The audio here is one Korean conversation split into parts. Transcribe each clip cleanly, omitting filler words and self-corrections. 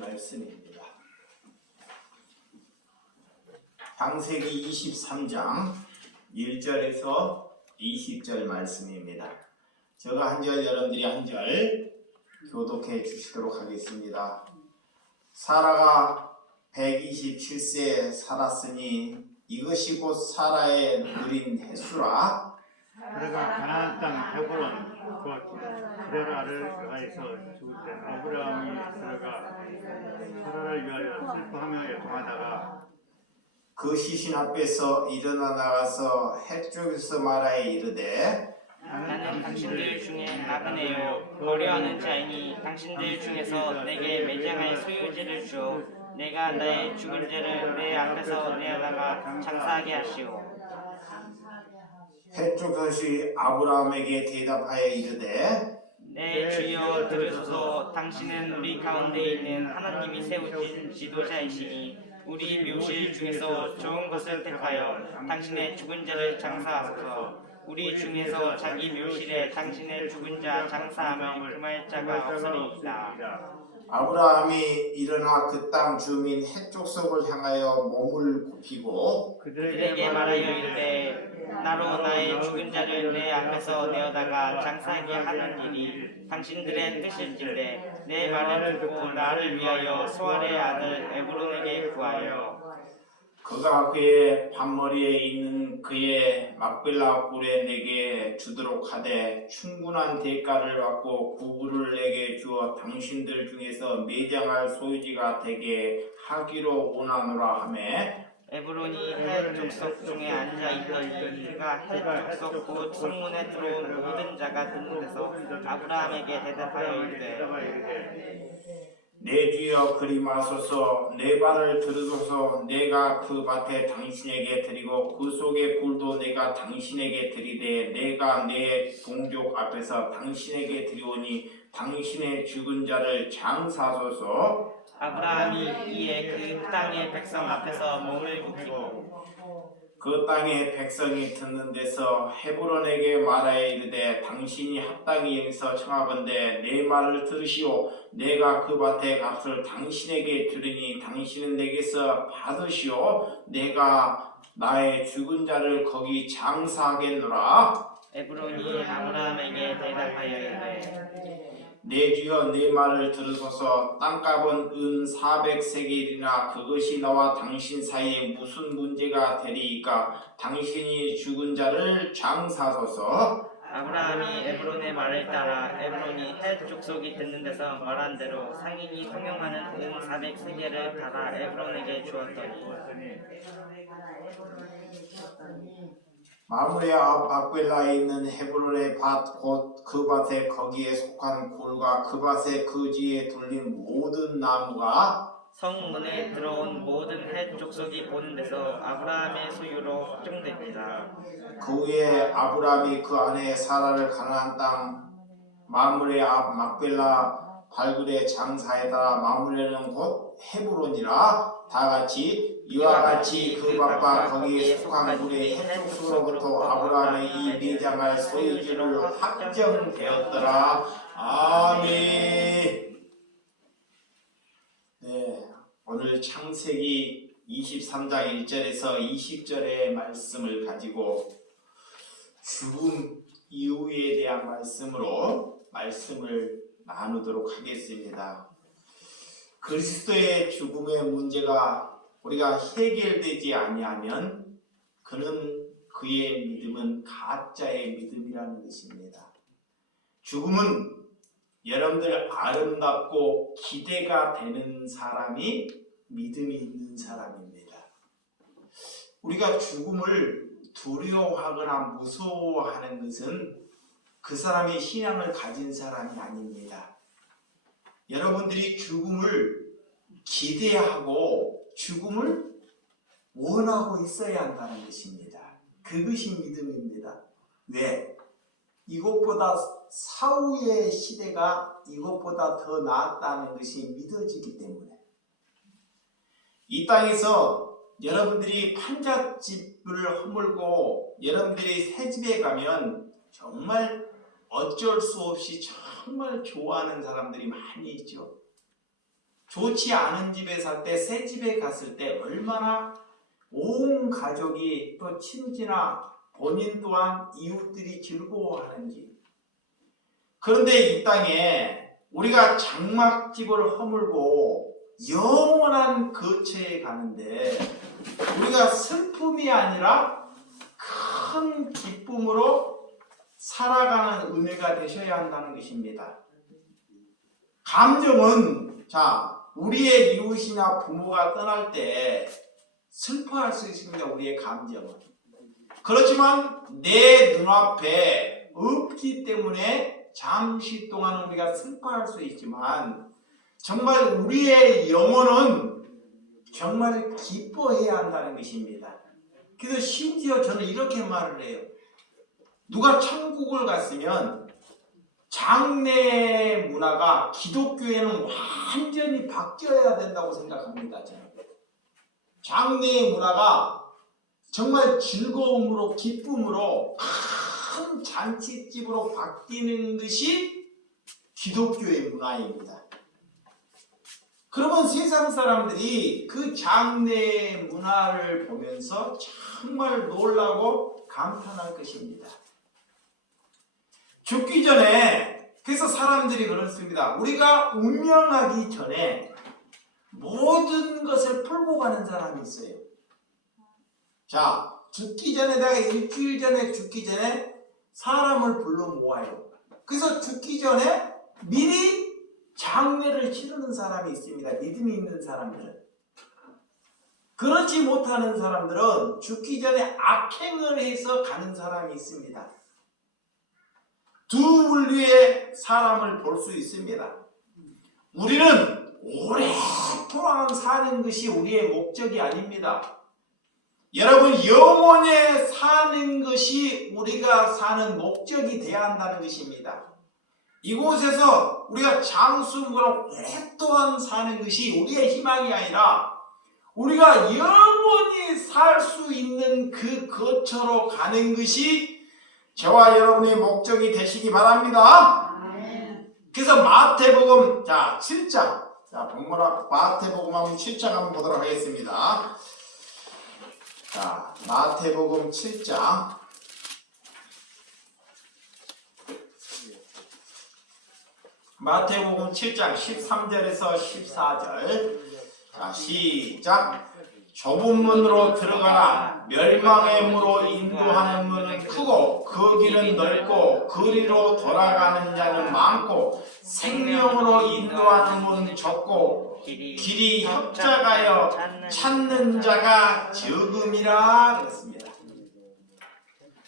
말씀입니다. 창세기 23장 1절에서 20절 말씀입니다. 제가 한 절, 여러분들이 한 절 교독해 주시도록 하겠습니다. 사라가 127세 살았으니 이것이 곧 사라의 누린 횟수라. 그러가 가나안 땅 헤브론 게라를 가에서 죽을 때 아브라함이 들어가 사라를 위하여 슬퍼하며 애통하다가 그 시신 앞에서 일어나 나가서 헷쪽에서 말하여 이르되 나는 당신들 중에 나그네요 거류하는 자이니 당신들 중에서 내게 매장할 소유지를 주어 내가 나의 죽은 자를 내 앞에서 내어다가 장사하게 하시오. 헷쪽 것이 아브라함에게 대답하여 이르되 내 주여 들으소서. 당신은 우리 가운데 있는 하나님이 세우신 지도자이시니 우리 묘실 중에서 좋은 것을 택하여 당신의 죽은 자를 장사하소서. 우리 중에서 자기 묘실에 당신의 죽은 자 장사하며 금할 자가 없으리이다. 아브라함이 일어나 그 땅 주민 헷쪽 속을 향하여 몸을 굽히고 그들에게 말하여 이르되 나로 나의 죽은 자를 내 앞에서 내어다가 장사하게 하는 일이 당신들의 뜻일진데 내 말을 듣고 나를 위하여 소알의 아들 에브론에게 구하여 그가 그의 반머리에 있는 그의 막벨라 굴에 내게 주도록 하되 충분한 대가를 받고 구부를 내게 주어 당신들 중에서 매장할 소유지가 되게 하기로 원하노라 하매 에브론이 헷 족속 중에 앉아 있더니 그가 헷 족속 곧 성문에 들어온 모든 자가 듣는 데서 아브라함에게 대답하여 이르되 내 주여 그리 마소서. 내 말을 들으소서. 내가 그 밭에 당신에게 드리고 그 속의 굴도 내가 당신에게 드리되 내가 내 동족 앞에서 당신에게 드리오니 당신의 죽은 자를 장사하소서. 아브라함이 이에 그 땅의 백성 앞에서 몸을 굽히고 그 땅의 백성이 듣는 데서 헤브론에게 말하여 이르되 당신이 합당히 여기서 청하건대 내 말을 들으시오. 내가 그 밭의 값을 당신에게 주리니 당신은 내게서 받으시오. 내가 나의 죽은 자를 거기 장사하겠노라. 에브론이 아브라함에게 대답하여 이르되 내 주여 내 말을 들으소서. 땅값은 은 400세겔이나 그것이 나와 당신 사이에 무슨 문제가 되리이까. 당신이 죽은 자를 장사하소서. 아브라함이 에브론의 말을 따라 에브론이 헷 족속이 듣는 데서 말한 대로 상인이 통용하는 은 400세겔을 달아 에브론에게 주었더니 마므레 앞 막벨라에 있는 헤브론의 밭 곧 그 밭에 거기에 속한 굴과 그 밭에 그 지에 둘린 모든 나무가 성문에 들어온 모든 헷 족속이 보는 데서 아브라함의 소유로 확정됩니다. 그 위에 아브라함이 그 안에 사라를 가나안 땅 마므레 앞 막벨라 발굴에 장사에다가 마므레는 곧 헤브론이라. 다같이 이와 같이 그 밭과 거기에 속한 굴의 헷족속으로부터 아브라함의 이 매장할 소유지를 확정되었더라. 아멘. 네, 오늘 창세기 23장 1절에서 20절의 말씀을 가지고 죽음 이후에 대한 말씀으로 말씀을 나누도록 하겠습니다. 그리스도의 죽음의 문제가 우리가 해결되지 아니하면 그의 믿음은 가짜의 믿음이라는 것입니다. 죽음은 여러분들 아름답고 기대가 되는 사람이 믿음이 있는 사람입니다. 우리가 죽음을 두려워하거나 무서워하는 것은 그 사람이 신앙을 가진 사람이 아닙니다. 여러분들이 죽음을 기대하고 죽음을 원하고 있어야 한다는 것입니다. 그것이 믿음입니다. 왜? 이것보다 사후의 시대가 이것보다 더 나았다는 것이 믿어지기 때문에. 이 땅에서 여러분들이 판잣집을 허물고 여러분들이 새집에 가면 정말 어쩔 수 없이 정말 좋아하는 사람들이 많이 있죠. 좋지 않은 집에 살 때, 새 집에 갔을 때 얼마나 온 가족이 또 친지나 본인 또한 이웃들이 즐거워하는지. 그런데 이 땅에 우리가 장막집을 허물고 영원한 거처에 가는데 우리가 슬픔이 아니라 큰 기쁨으로 살아가는 은혜가 되셔야 한다는 것입니다. 감정은 우리의 이웃이나 부모가 떠날 때 슬퍼할 수 있습니다. 우리의 감정은. 그렇지만 내 눈앞에 없기 때문에 잠시 동안 우리가 슬퍼할 수 있지만 정말 우리의 영혼은 정말 기뻐해야 한다는 것입니다. 그래서 심지어 저는 이렇게 말을 해요. 누가 천국을 갔으면 장례 문화가 기독교에는 완전히 바뀌어야 된다고 생각합니다. 저는. 장례 문화가 정말 즐거움으로 기쁨으로 큰 잔치집으로 바뀌는 것이 기독교의 문화입니다. 그러면 세상 사람들이 그 장례 문화를 보면서 정말 놀라고 감탄할 것입니다. 죽기 전에, 그래서 사람들이 그렇습니다. 우리가 운명하기 전에 모든 것을 풀고 가는 사람이 있어요. 죽기 전에, 내가 일주일 전에 죽기 전에 사람을 불러 모아요. 그래서 죽기 전에 미리 장례를 치르는 사람이 있습니다. 믿음이 있는 사람들은. 그렇지 못하는 사람들은 죽기 전에 악행을 해서 가는 사람이 있습니다. 두 분류의 사람을 볼 수 있습니다. 우리는 오랫동안 사는 것이 우리의 목적이 아닙니다. 여러분, 영원에 사는 것이 우리가 사는 목적이 되어야 한다는 것입니다. 이곳에서 우리가 장수무로 오랫동안 사는 것이 우리의 희망이 아니라 우리가 영원히 살 수 있는 그 거처로 가는 것이 저와 여러분의 목적이 되시기 바랍니다. 그래서 마태복음 7장, 마태복음 한번 7장 한번 보도록 하겠습니다. 마태복음 7장. 마태복음 7장 13절에서 14절. 시작. 좁은 문으로 들어가라. 멸망의 문으로 인도하는 문은 크고 그 길은 넓고 그리로 돌아가는 자는 많고 생명으로 인도하는 문은 좁고 길이 협착하여 찾는 자가 적음이라 그랬습니다.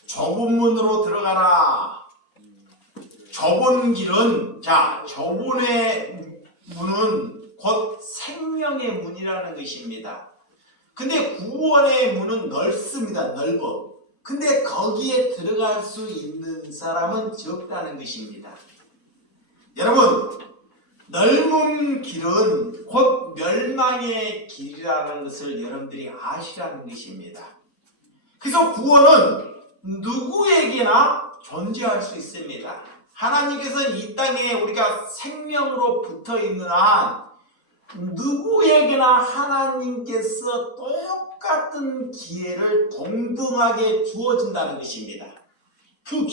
좁은 문으로 들어가라. 좁은 길은, 좁은의 문은 곧 생명의 문이라는 것입니다. 근데 구원의 문은 넓습니다. 넓어. 근데 거기에 들어갈 수 있는 사람은 적다는 것입니다. 여러분, 넓은 길은 곧 멸망의 길이라는 것을 여러분들이 아시라는 것입니다. 그래서 구원은 누구에게나 존재할 수 있습니다. 하나님께서는 이 땅에 우리가 생명으로 붙어 있는 한 누구에게나 하나님께서 똑같은 기회를 동등하게 주어진다는 것입니다. 그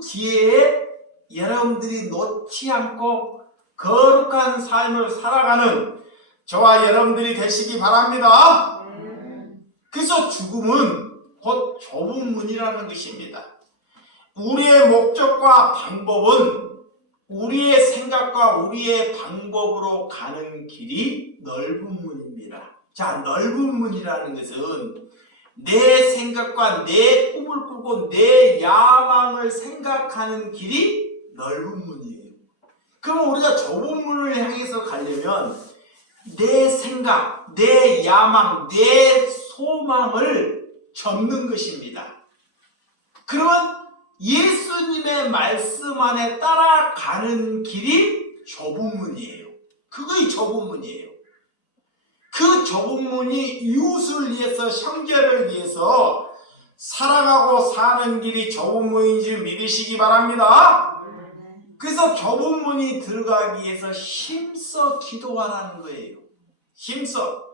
기회에 여러분들이 놓지 않고 거룩한 삶을 살아가는 저와 여러분들이 되시기 바랍니다. 그래서 죽음은 곧 좁은 문이라는 것입니다. 우리의 목적과 방법은 우리의 생각과 우리의 방법으로 가는 길이 넓은 문입니다. 넓은 문이라는 것은 내 생각과 내 꿈을 꾸고 내 야망을 생각하는 길이 넓은 문이에요. 그럼 우리가 좁은 문을 향해서 가려면 내 생각, 내 야망, 내 소망을 접는 것입니다. 그러면 예수님의 말씀 안에 따라가는 길이 좁은 문이에요. 그것이 좁은 문이에요. 그 좁은 문이 이웃을 위해서, 형제를 위해서 살아가고 사는 길이 좁은 문인 줄 믿으시기 바랍니다. 그래서 좁은 문이 들어가기 위해서 힘써 기도하라는 거예요. 힘써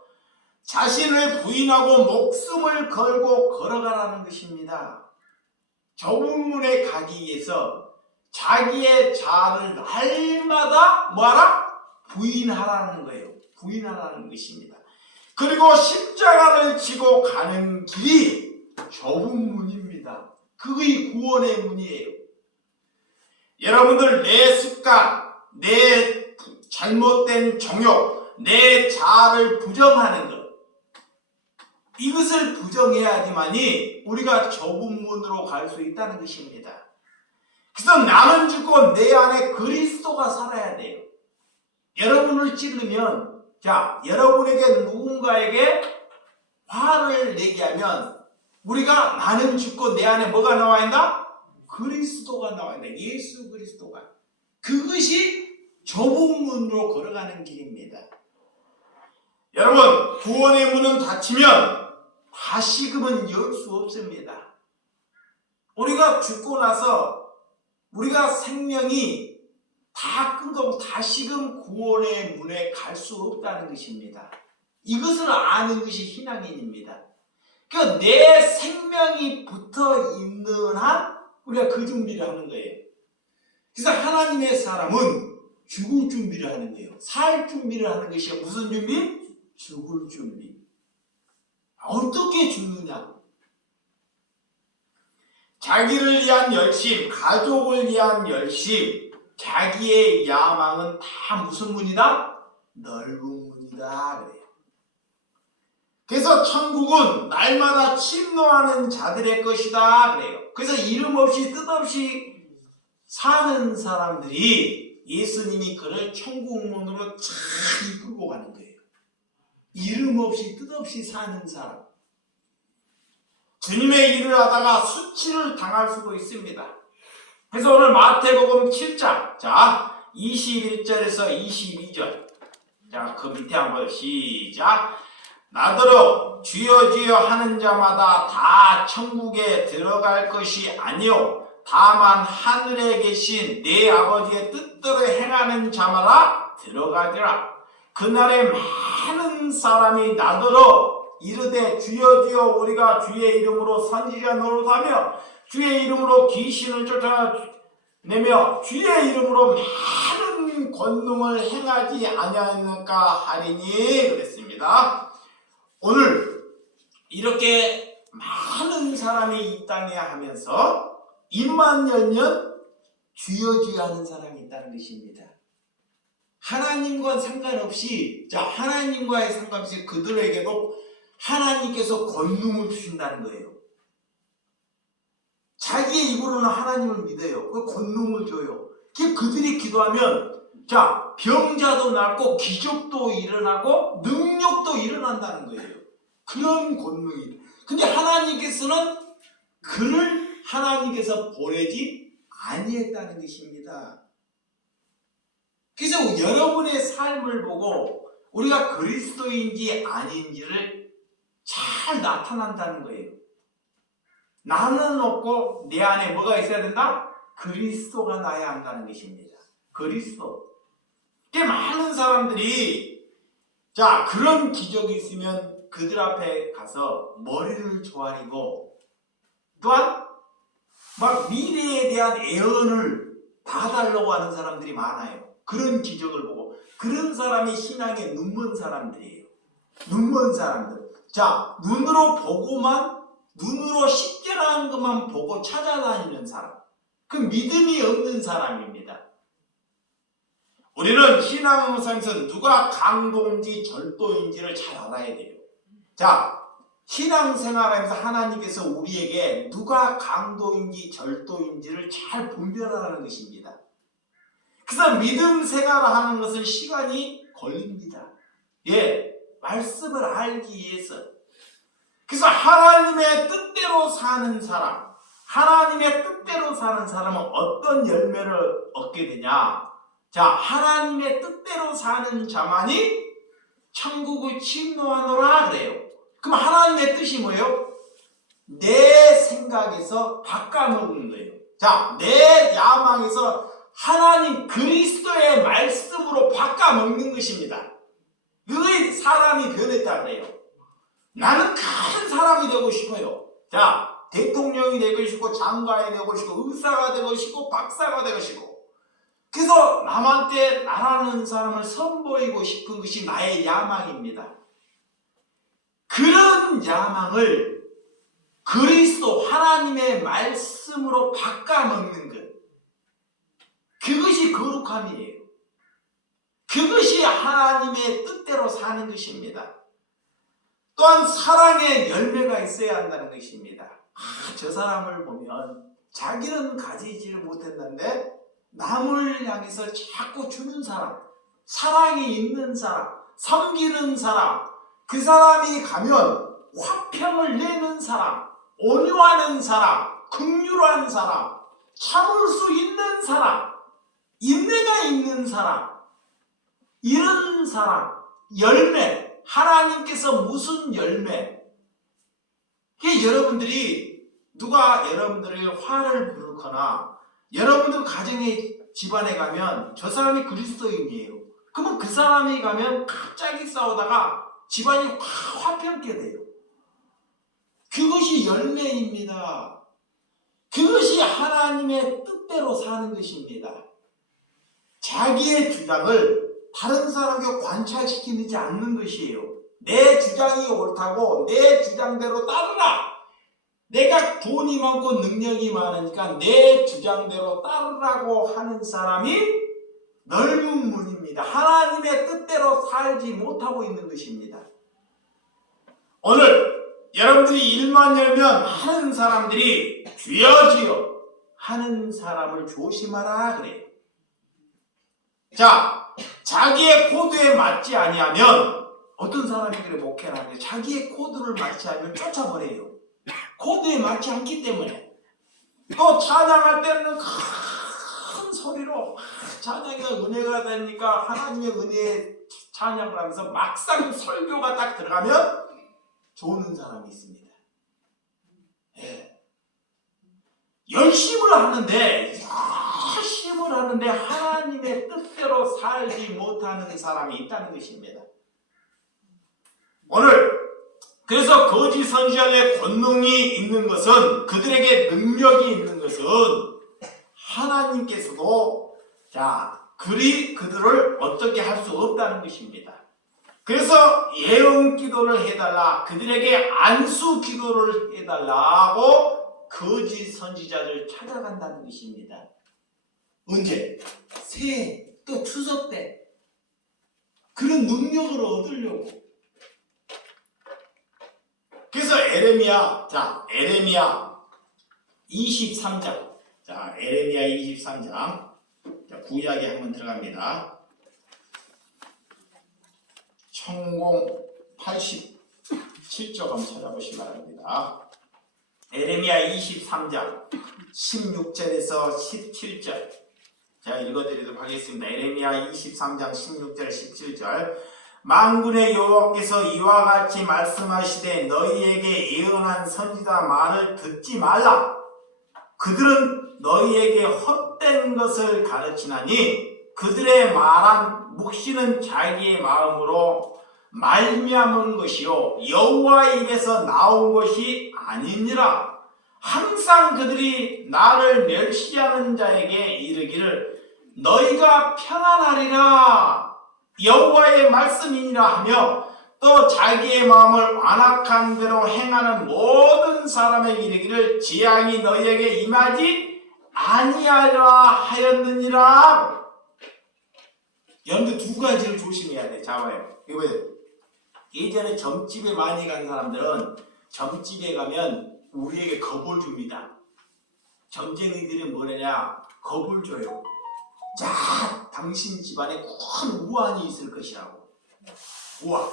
자신을 부인하고 목숨을 걸고 걸어가라는 것입니다. 좁은 문에 가기 위해서 자기의 자아를 날마다 뭐하라? 부인하라는 거예요. 부인하라는 것입니다. 그리고 십자가를 지고 가는 길이 좁은 문입니다. 그게 구원의 문이에요. 여러분들 내 습관, 내 잘못된 정욕, 내 자아를 부정하는 것, 이것을 부정해야지만이 우리가 좁은 문으로 갈 수 있다는 것입니다. 그래서 나는 죽고 내 안에 그리스도가 살아야 돼요. 여러분을 찌르면, 자, 여러분에게 누군가에게 화를 내게 하면 우리가 나는 죽고 내 안에 뭐가 나와야 한다? 그리스도가 나와야 한다. 예수 그리스도가. 그것이 좁은 문으로 걸어가는 길입니다. 여러분, 구원의 문은 닫히면 다시금은 열 수 없습니다. 우리가 죽고 나서 우리가 생명이 다 끊고 다시금 구원의 문에 갈 수 없다는 것입니다. 이것을 아는 것이 신앙인입니다. 그러니까 내 생명이 붙어 있는 한 우리가 그 준비를 하는 거예요. 그래서 하나님의 사람은 죽을 준비를 하는 거예요. 살 준비를 하는 것이 무슨 준비? 죽을 준비. 어떻게 죽느냐? 자기를 위한 열심, 가족을 위한 열심, 자기의 야망은 다 무슨 문이다? 넓은 문이다 그래요. 그래서 천국은 날마다 침노하는 자들의 것이다 그래요. 그래서 이름 없이 뜻없이 사는 사람들이 예수님이 그를 천국 문으로 잘 이끌고 가는 거예요. 이름 없이 뜻없이 사는 사람. 주님의 일을 하다가 수치를 당할 수도 있습니다. 그래서 오늘 마태복음 7장, 자, 21절에서 22절. 자, 그 밑에 한번 시작. 나더러 주여 주여 하는 자마다 다 천국에 들어갈 것이 아니요 다만 하늘에 계신 내 아버지의 뜻대로 행하는 자마다 들어가리라. 그날에 많은 사람이 나더러 이르되 주여 주여 우리가 주의 이름으로 선지자 노릇하며 주의 이름으로 귀신을 쫓아내며 주의 이름으로 많은 권능을 행하지 아니하는가 하리니 그랬습니다. 오늘 이렇게 많은 사람이 이 땅에 하면서 입만 열면 주여 주여 하는 사람이 있다는 것입니다. 하나님과 상관없이, 자, 하나님과의 상관없이 그들에게도 하나님께서 권능을 주신다는 거예요. 자기의 입으로는 하나님을 믿어요. 그 권능을 줘요. 그들이 기도하면, 자, 병자도 낫고 기적도 일어나고 능력도 일어난다는 거예요. 그런 권능이. 근데 하나님께서는 그를 하나님께서 보내지 아니했다는 것입니다. 그래서 여러분의 삶을 보고 우리가 그리스도인지 아닌지를 잘 나타난다는 거예요. 나는 없고 내 안에 뭐가 있어야 된다? 그리스도가 나야 한다는 것입니다. 그리스도. 많은 사람들이 자 그런 기적이 있으면 그들 앞에 가서 머리를 조아리고 또한 막 미래에 대한 애언을 봐달라고 하는 사람들이 많아요. 그런 기적을 보고. 그런 사람이 신앙에 눈먼 사람들이에요. 눈먼 사람들. 자, 눈으로 보고만, 눈으로 십계라는 것만 보고 찾아다니는 사람. 그 믿음이 없는 사람입니다. 우리는 신앙생활에서 누가 강도인지 절도인지를 잘 알아야 돼요. 자, 신앙생활하면서 하나님께서 우리에게 누가 강도인지 절도인지를 잘 분별하라는 것입니다. 그래서 믿음 생활을 하는 것은 시간이 걸립니다. 예, 말씀을 알기 위해서. 그래서 하나님의 뜻대로 사는 사람, 하나님의 뜻대로 사는 사람은 어떤 열매를 얻게 되냐? 자, 하나님의 뜻대로 사는 자만이 천국을 침노하노라 그래요. 그럼 하나님의 뜻이 뭐예요? 내 생각에서 바꿔먹는 거예요. 자, 내 야망에서 하나님 그리스도의 말씀으로 바꿔먹는 것입니다. 그게 사람이 변했다 그래요. 나는 큰 사람이 되고 싶어요. 자, 대통령이 되고 싶고 장관이 되고 싶고 의사가 되고 싶고 박사가 되고 싶고, 그래서 남한테 나라는 사람을 선보이고 싶은 것이 나의 야망입니다. 그런 야망을 그리스도 하나님의 말씀으로 바꿔먹는 것, 그것이 거룩함이에요. 그것이 하나님의 뜻대로 사는 것입니다. 또한 사랑의 열매가 있어야 한다는 것입니다. 저 사람을 보면 자기는 가지지를 못했는데 남을 향해서 자꾸 주는 사람, 사랑이 있는 사람, 섬기는 사람, 그 사람이 가면 화평을 내는 사람, 온유하는 사람, 긍휼한 사람, 참을 수 있는 사람, 인내가 있는 사람, 이런 사람, 열매, 하나님께서 무슨 열매? 그게 여러분들이 누가 여러분들의 화를 부르거나 여러분들 가정의 집안에 가면 저 사람이 그리스도인이에요. 그러면 그 사람이 가면 갑자기 싸우다가 집안이 화평케 돼요. 그것이 열매입니다. 그것이 하나님의 뜻대로 사는 것입니다. 자기의 주장을 다른 사람에게 관찰시키지 않는 것이에요. 내 주장이 옳다고 내 주장대로 따르라. 내가 돈이 많고 능력이 많으니까 내 주장대로 따르라고 하는 사람이 넓은 문입니다. 하나님의 뜻대로 살지 못하고 있는 것입니다. 오늘 여러분들이 일만 열면 하는 사람들이 주여 주여 하는 사람을 조심하라 그래요. 자, 자기의 코드에 맞지 아니하면 어떤 사람이 그래 목회를 하는데 자기의 코드를 맞지 않으면 쫓아버려요. 코드에 맞지 않기 때문에. 또 찬양할 때는 큰 소리로 찬양이 은혜가 되니까 하나님의 은혜에 찬양을 하면서 막상 설교가 딱 들어가면 조는 사람이 있습니다. 네. 열심을 하는데 하나님의 뜻대로 살지 못하는 사람이 있다는 것입니다. 오늘 그래서 거짓 선지자의 권능이 있는 것은, 그들에게 능력이 있는 것은 하나님께서도 그들을 어떻게 할 수 없다는 것입니다. 그래서 예언 기도를 해달라, 그들에게 안수 기도를 해달라고 거짓 선지자를 찾아간다는 것입니다. 언제? 새해, 또 추석 때 그런 능력을 얻으려고. 그래서 에레미야 23장. 자, 에레미야 23장. 자, 구약에 한번 들어갑니다. 천공 87쪽 한번 찾아보시기 바랍니다. 에레미야 23장 16절에서 17절. 제가 읽어드리도록 하겠습니다. 에레미야 23장 16절 17절. 만군의 여호와께서 이와 같이 말씀하시되 너희에게 예언한 선지자 말을 듣지 말라. 그들은 너희에게 헛된 것을 가르치나니 그들의 말한 묵시는 자기의 마음으로 말미암은 것이요 여호와의 입에서 나온 것이 아니니라. 항상 그들이 나를 멸시하는 자에게 이르기를 너희가 평안하리라 여호와의 말씀이니라 하며, 또 자기의 마음을 완악한 대로 행하는 모든 사람에게 이르기를 재앙이 너희에게 임하지 아니하리라 하였느니라. 여러분들 두 가지를 조심해야 돼. 잡아요. 이거 예전에 점집에 많이 간 사람들은 점집에 가면 우리에게 겁을 줍니다. 점쟁이들이 뭐냐냐, 겁을 줘요. 자, 당신 집안에 큰 우환이 있을 것이라고. 우환.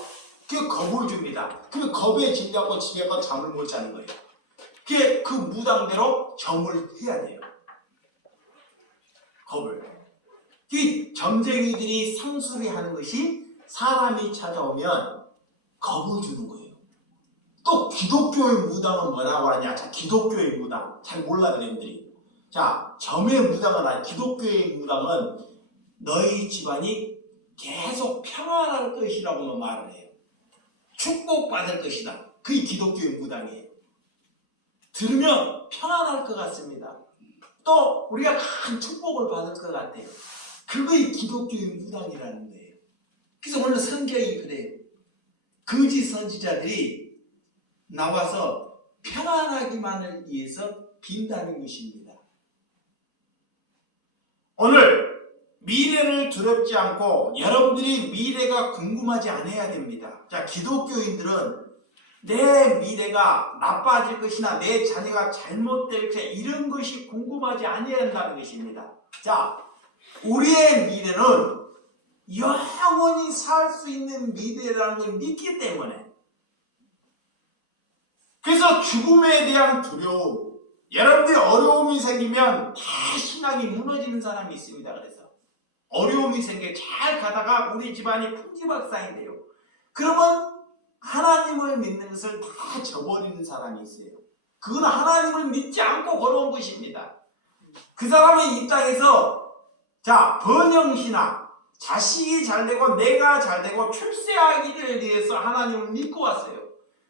그 겁을 줍니다. 그 겁에 질려고 집에 가서 잠을 못 자는 거예요. 그 무당대로 점을 해야 돼요. 겁을. 이 점쟁이들이 상술이 하는 것이 사람이 찾아오면 겁을 주는 거예요. 또 기독교의 무당은 뭐라고 하냐? 자, 기독교의 무당 잘 몰라 그놈들이. 자, 점의 무당은 아니, 기독교의 무당은 너희 집안이 계속 평안할 것이라고만 말을 해요. 축복받을 것이다. 그게 기독교의 무당이에요. 들으면 평안할 것 같습니다. 또 우리가 큰 축복을 받을 것 같아요. 그거이 기독교의 무당이라는 거예요. 그래서 오늘 성경이 그래요. 거짓 선지자들이 나와서 평안하기만을 위해서 빈다는 것입니다. 오늘 미래를 두렵지 않고 여러분들이 미래가 궁금하지 않아야 됩니다. 자, 기독교인들은 내 미래가 나빠질 것이나 내 자녀가 잘못될 것이나 이런 것이 궁금하지 않아야 한다는 것입니다. 자, 우리의 미래는 영원히 살 수 있는 미래라는 걸 믿기 때문에, 그래서 죽음에 대한 두려움, 여러분들이 어려움이 생기면 다 신앙이 무너지는 사람이 있습니다. 그래서 어려움이 생겨 잘 가다가 우리 집안이 풍지박산이 돼요. 그러면 하나님을 믿는 것을 다 저버리는 사람이 있어요. 그건 하나님을 믿지 않고 걸어온 것입니다. 그 사람은 이 땅에서 자, 번영신앙, 자식이 잘되고 내가 잘되고 출세하기를 위해서 하나님을 믿고 왔어요.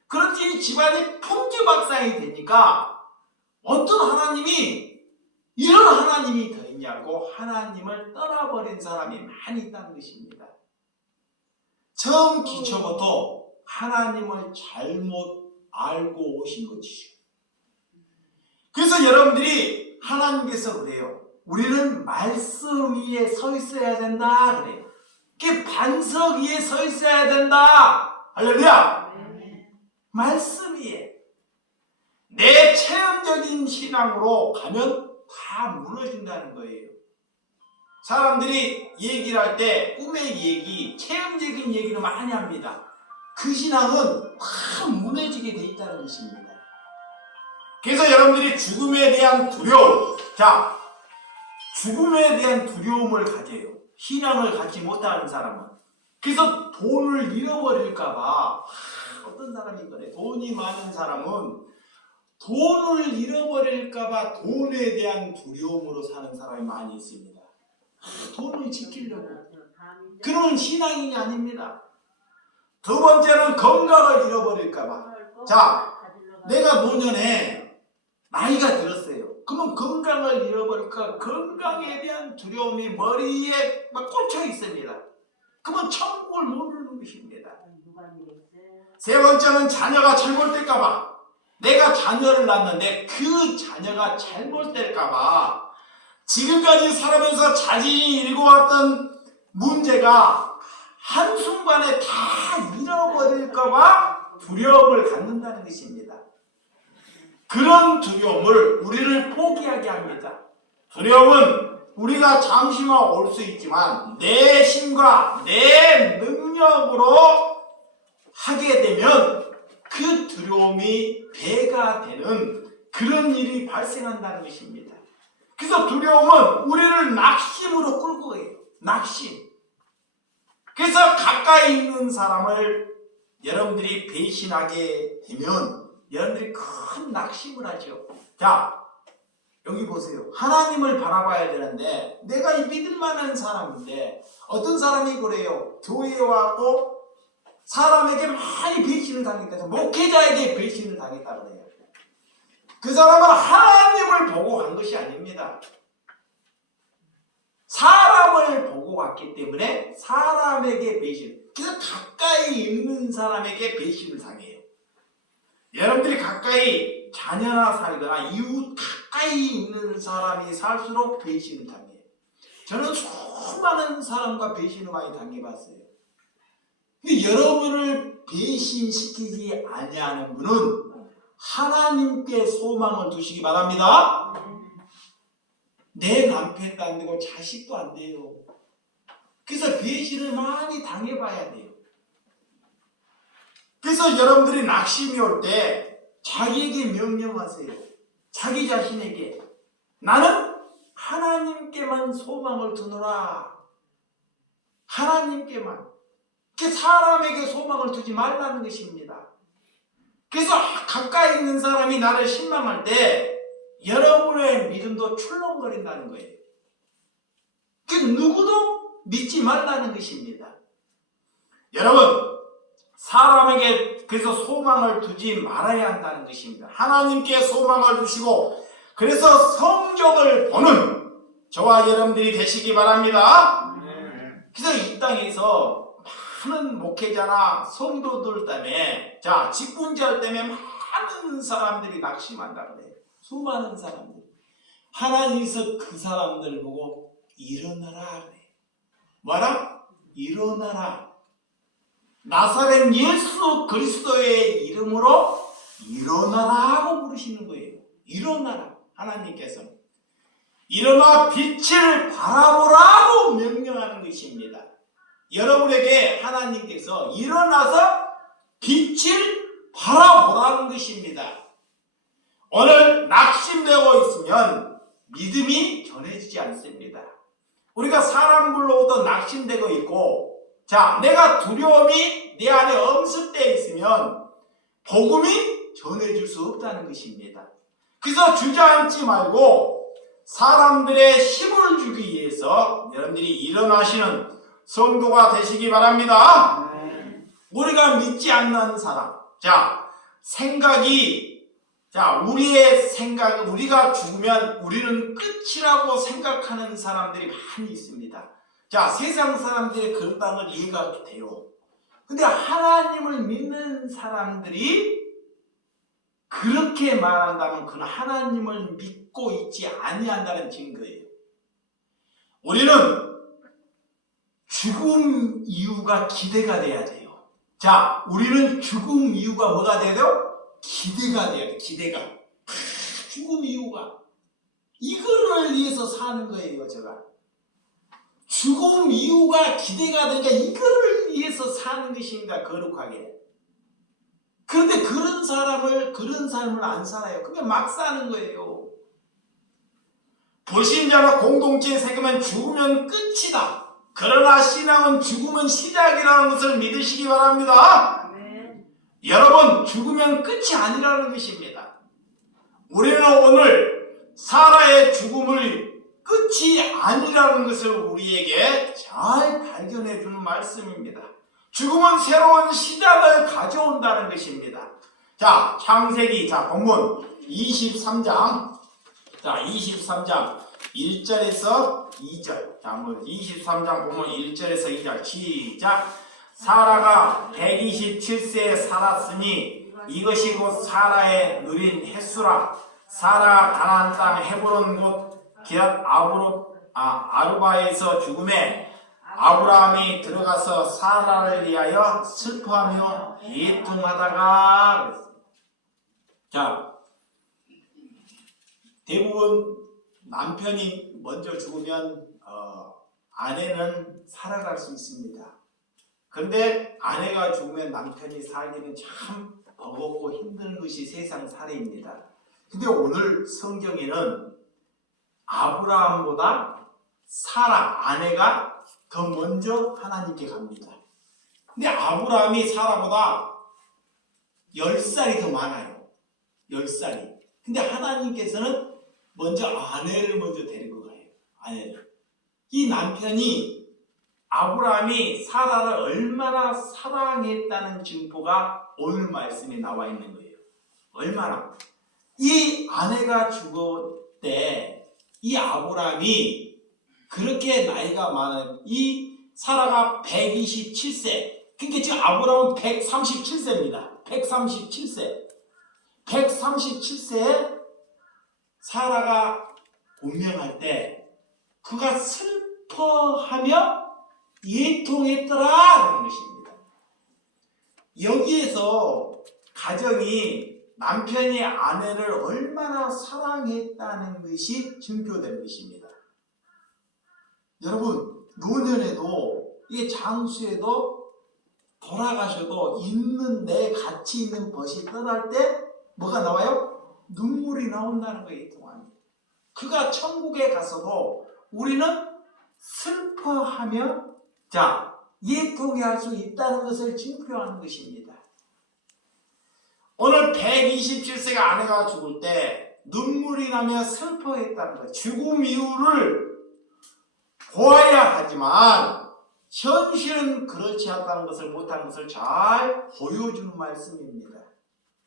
그렇지 집안이 풍지박산이 되니까 어떤 하나님이 이런 하나님이 더 있냐고 하나님을 떠나버린 사람이 많이 있다는 것입니다. 처음 기초부터 하나님을 잘못 알고 오신 것이죠. 그래서 여러분들이 하나님께서 그래요. 우리는 말씀 위에 서 있어야 된다 그래요. 그 반석 위에 서 있어야 된다. 할렐루야. 말씀 위에. 내 체험적인 신앙으로 가면 다 무너진다는 거예요. 사람들이 얘기를 할 때 꿈의 얘기, 체험적인 얘기를 많이 합니다. 그 신앙은 다 무너지게 돼 있다는 것입니다. 그래서 여러분들이 죽음에 대한 두려움, 자, 죽음에 대한 두려움을 가져요. 신앙을 갖지 못하는 사람은. 그래서 돈을 잃어버릴까봐, 어떤 사람이 그래. 돈이 많은 사람은 돈을 잃어버릴까봐 돈에 대한 두려움으로 사는 사람이 많이 있습니다. 돈을 지키려고. 그런 신앙이 아닙니다. 두 번째는 건강을 잃어버릴까봐. 자, 내가 노년에 나이가 들었어요. 그러면 건강을 잃어버릴까? 건강에 대한 두려움이 머리에 막 꽂혀 있습니다. 그러면 천국을 모르는 것입니다. 세 번째는 자녀가 잘못될까봐. 내가 자녀를 낳았는데 그 자녀가 잘못될까봐 지금까지 살아면서 자신이 일궈왔던 문제가 한순간에 다 잃어버릴까봐 두려움을 갖는다는 것입니다. 그런 두려움을 우리를 포기하게 합니다. 두려움은 우리가 잠시만 올 수 있지만 내 힘과 내 능력으로 하게 되면 그 두려움이 배가 되는 그런 일이 발생한다는 것입니다. 그래서 두려움은 우리를 낙심으로 끌고 가요. 낙심. 그래서 가까이 있는 사람을 여러분들이 배신하게 되면 여러분들이 큰 낙심을 하죠. 자, 여기 보세요. 하나님을 바라봐야 되는데 내가 믿을 만한 사람인데 어떤 사람이 그래요. 교회에 와서 사람에게 많이 배신을 당했다. 목회자에게 배신을 당했다 그래요. 그 사람은 하나님을 보고 간 것이 아닙니다. 사람을 보고 갔기 때문에 사람에게 배신. 그래서 가까이 있는 사람에게 배신을 당해요. 여러분들이 가까이 자녀나 살거나 이웃 가까이 있는 사람이 살수록 배신을 당해요. 저는 수많은 사람과 배신을 많이 당해봤어요. 근데 여러분을 배신시키지 아니하는 분은 하나님께 소망을 두시기 바랍니다. 내 남편도 안 되고 자식도 안 돼요. 그래서 배신을 많이 당해봐야 돼요. 그래서 여러분들이 낙심이 올 때 자기에게 명령하세요. 자기 자신에게 나는 하나님께만 소망을 두노라. 하나님께만. 그 사람에게 소망을 두지 말라는 것입니다. 그래서 가까이 있는 사람이 나를 신망할 때 여러분의 믿음도 출렁거린다는 거예요. 그 누구도 믿지 말라는 것입니다. 여러분, 사람에게 그래서 소망을 두지 말아야 한다는 것입니다. 하나님께 소망을 두시고 그래서 성적을 보는 저와 여러분들이 되시기 바랍니다. 그래서 이 땅에서 많은 목회자나 성도들 때문에, 자, 직분자들 때문에 많은 사람들이 낙심한다 그래요. 수많은 사람들. 하나님께서 그 사람들을 보고 일어나라 그래요. 뭐라? 일어나라. 나사렛 예수 그리스도의 이름으로 일어나라 하고 부르시는 거예요. 일어나라. 하나님께서는 일어나 빛을 바라보라고 명령하는 것입니다. 여러분에게 하나님께서 일어나서 빛을 바라보라는 것입니다. 오늘 낙심되고 있으면 믿음이 전해지지 않습니다. 우리가 사람들로부터 낙심되고 있고, 자, 내가 두려움이 내 안에 엄습되어 있으면 복음이 전해질 수 없다는 것입니다. 그래서 주저앉지 말고 사람들의 힘을 주기 위해서 여러분들이 일어나시는 성도가 되시기 바랍니다. 우리가 믿지 않는 사람, 자, 생각이, 자, 우리의 생각, 우리가 죽으면 우리는 끝이라고 생각하는 사람들이 많이 있습니다. 자, 세상 사람들의 그런다는 이해가 돼요. 근데 하나님을 믿는 사람들이 그렇게 말한다면 그는 하나님을 믿고 있지 아니한다는 증거예요. 우리는 죽음 이유가 기대가 돼야 돼요. 자, 우리는 죽음 이유가 뭐가 돼야 돼요? 기대가 돼야 돼요. 기대가. 죽음 이유가. 이거를 위해서 사는 거예요, 제가. 죽음 이유가 기대가 되니까 이거를 위해서 사는 것입니다. 거룩하게. 그런데 그런 삶을 안 살아요. 그게 막 사는 거예요. 불신자나 공동체에 새기면 죽으면 끝이다. 그러나 신앙은 죽으면 시작이라는 것을 믿으시기 바랍니다. 여러분, 죽으면 끝이 아니라는 것입니다. 우리는 오늘 사라의 죽음을 끝이 아니라는 것을 우리에게 잘 발견해 주는 말씀입니다. 죽음은 새로운 시작을 가져온다는 것입니다. 자, 창세기, 자, 본문 23장, 자, 23장 1절에서 2절. 자, 한번 23장 본문 1절에서 2절 시작. 사라가 127세 살았으니 이것이 곧 사라의 누린 횟수라. 사라 가나안 땅 헤브론 곧 기욤 아루바에서 죽음에 아브라함이 들어가서 사라를 위하여 슬퍼하며 예통하다가 그랬어요. 자, 대부분 남편이 먼저 죽으면 아내는 살아갈 수 있습니다. 그런데 아내가 죽으면 남편이 살기는 참 버겁고 힘든 것이 세상 사례입니다. 근데 오늘 성경에는 아브라함보다 사라 아내가 더 먼저 하나님께 갑니다. 근데 아브라함이 사라보다 10살이 더 많아요. 10살이. 근데 하나님께서는 먼저 아내를 먼저 데리고 가요. 아내를. 이 남편이 아브라함이 사라를 얼마나 사랑했다는 증거가 오늘 말씀에 나와 있는 거예요. 얼마나. 이 아내가 죽을 때 이 아브라함이 그렇게 나이가 많은 이 사라가 127세. 그러니까 지금 아브라함은 137세입니다. 137세. 137세에 사라가 운명할 때 그가 슬퍼하며 예통했더라라는 것입니다. 여기에서 가정이 남편이 아내를 얼마나 사랑했다는 것이 증표된 것입니다. 여러분, 노년에도 이게 장수에도 돌아가셔도 있는데 같이 있는 벗이 떠날 때 뭐가 나와요? 눈물이 나온다는 거예요. 동안. 그가 천국에 가서도 우리는 슬퍼하며 자 예통해 할 수 있다는 것을 증표하는 것입니다. 오늘 127세가 아내가 죽을 때 눈물이 나며 슬퍼했다는 거예요. 죽음 이유를 보아야 하지만 현실은 그렇지 않다는 것을 못한 것을 잘 보여주는 말씀입니다.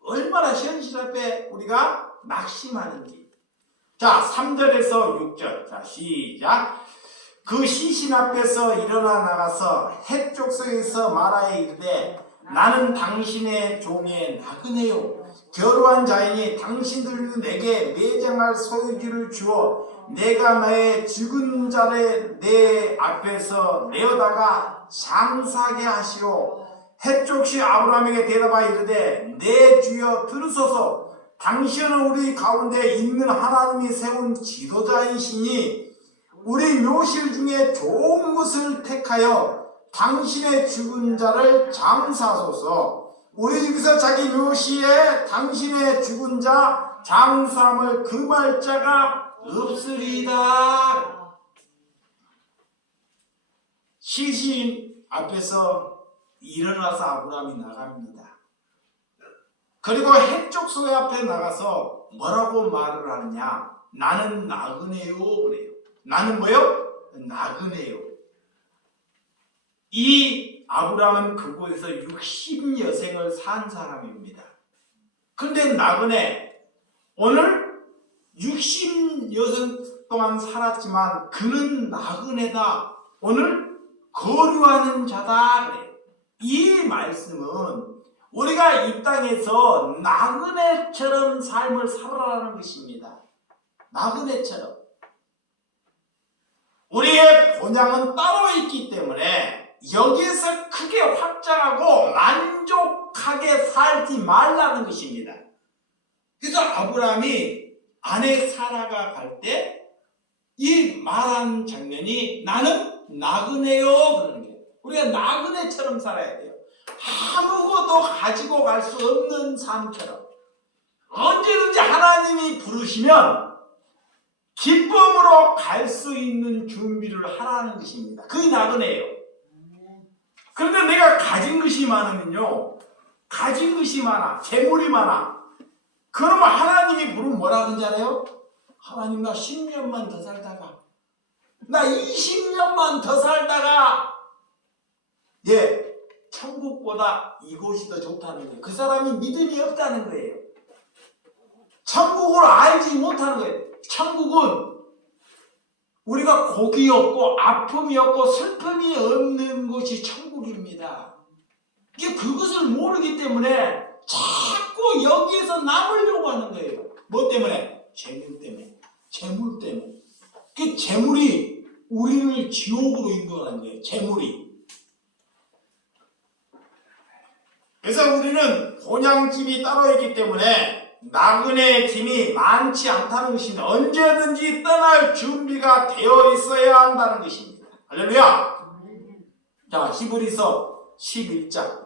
얼마나 현실 앞에 우리가 낙심하는지. 자, 3절에서 6절. 자, 시작. 그 시신 앞에서 일어나 나가서 해족속에서 말하여 이르되 나는 당신의 종의 나그네요. 결혼한 자이니 당신들도 내게 매장할 소유지를 주어 내가 나의 죽은 자를 내 앞에서 내어다가 장사하게 하시오. 해족시 아브라함에게 대답하여 이르되 내 주여 들으소서. 당신은 우리 가운데 있는 하나님이 세운 지도자이시니 우리 묘실 중에 좋은 것을 택하여 당신의 죽은 자를 장사하소서. 우리 중에서 자기 묘시에 당신의 죽은 자 장사함을 금할 자가 없으리다. 시신 앞에서 일어나서 아브라함이 나갑니다. 그리고 해족소 앞에 나가서 뭐라고 말을 하느냐? 나는 나그네요 그래요. 나는 뭐요? 나그네요. 이 아브라함은 그곳에서 60여생을 산 사람입니다. 근데 나그네, 오늘 60여생 동안 살았지만 그는 나그네다. 오늘 거류하는 자다 그래요. 이 말씀은 우리가 이 땅에서 나그네처럼 삶을 살아라는 것입니다. 나그네처럼. 우리의 본향은 따로 있기 때문에 여기에서 크게 확장하고 만족하게 살지 말라는 것입니다. 그래서 아브라함이 아내 사라가 갈 때 이 말한 장면이 나는 나그네요 그러는 거예요. 우리가 나그네처럼 살아야 돼요. 아무것도 가지고 갈 수 없는 삶처럼 언제든지 하나님이 부르시면 기쁨으로 갈 수 있는 준비를 하라는 것입니다. 그게 나그네예요. 그런데 내가 가진 것이 많으면요, 가진 것이 많아, 재물이 많아. 그러면 하나님이 부르면 뭐라 그러는지 알아요? 하나님 나 10년만 더 살다가, 나 20년만 더 살다가, 예, 천국보다 이곳이 더 좋다는 거예요. 그 사람이 믿음이 없다는 거예요. 천국을 알지 못하는 거예요. 천국은 우리가 고기 없고 아픔이 없고 슬픔이 없는 곳이 천국입니다. 이게 그것을 모르기 때문에 자꾸 여기에서 남으려고 하는 거예요. 뭐 때문에? 재물 때문에. 재물 때문에. 그 재물이 우리를 지옥으로 인도하는 거예요. 재물이. 그래서 우리는 본향집이 따로 있기 때문에 나그네의 짐이 많지 않다는 것입니다. 언제든지 떠날 준비가 되어 있어야 한다는 것입니다. 할렐루야. 자, 히브리서 11장.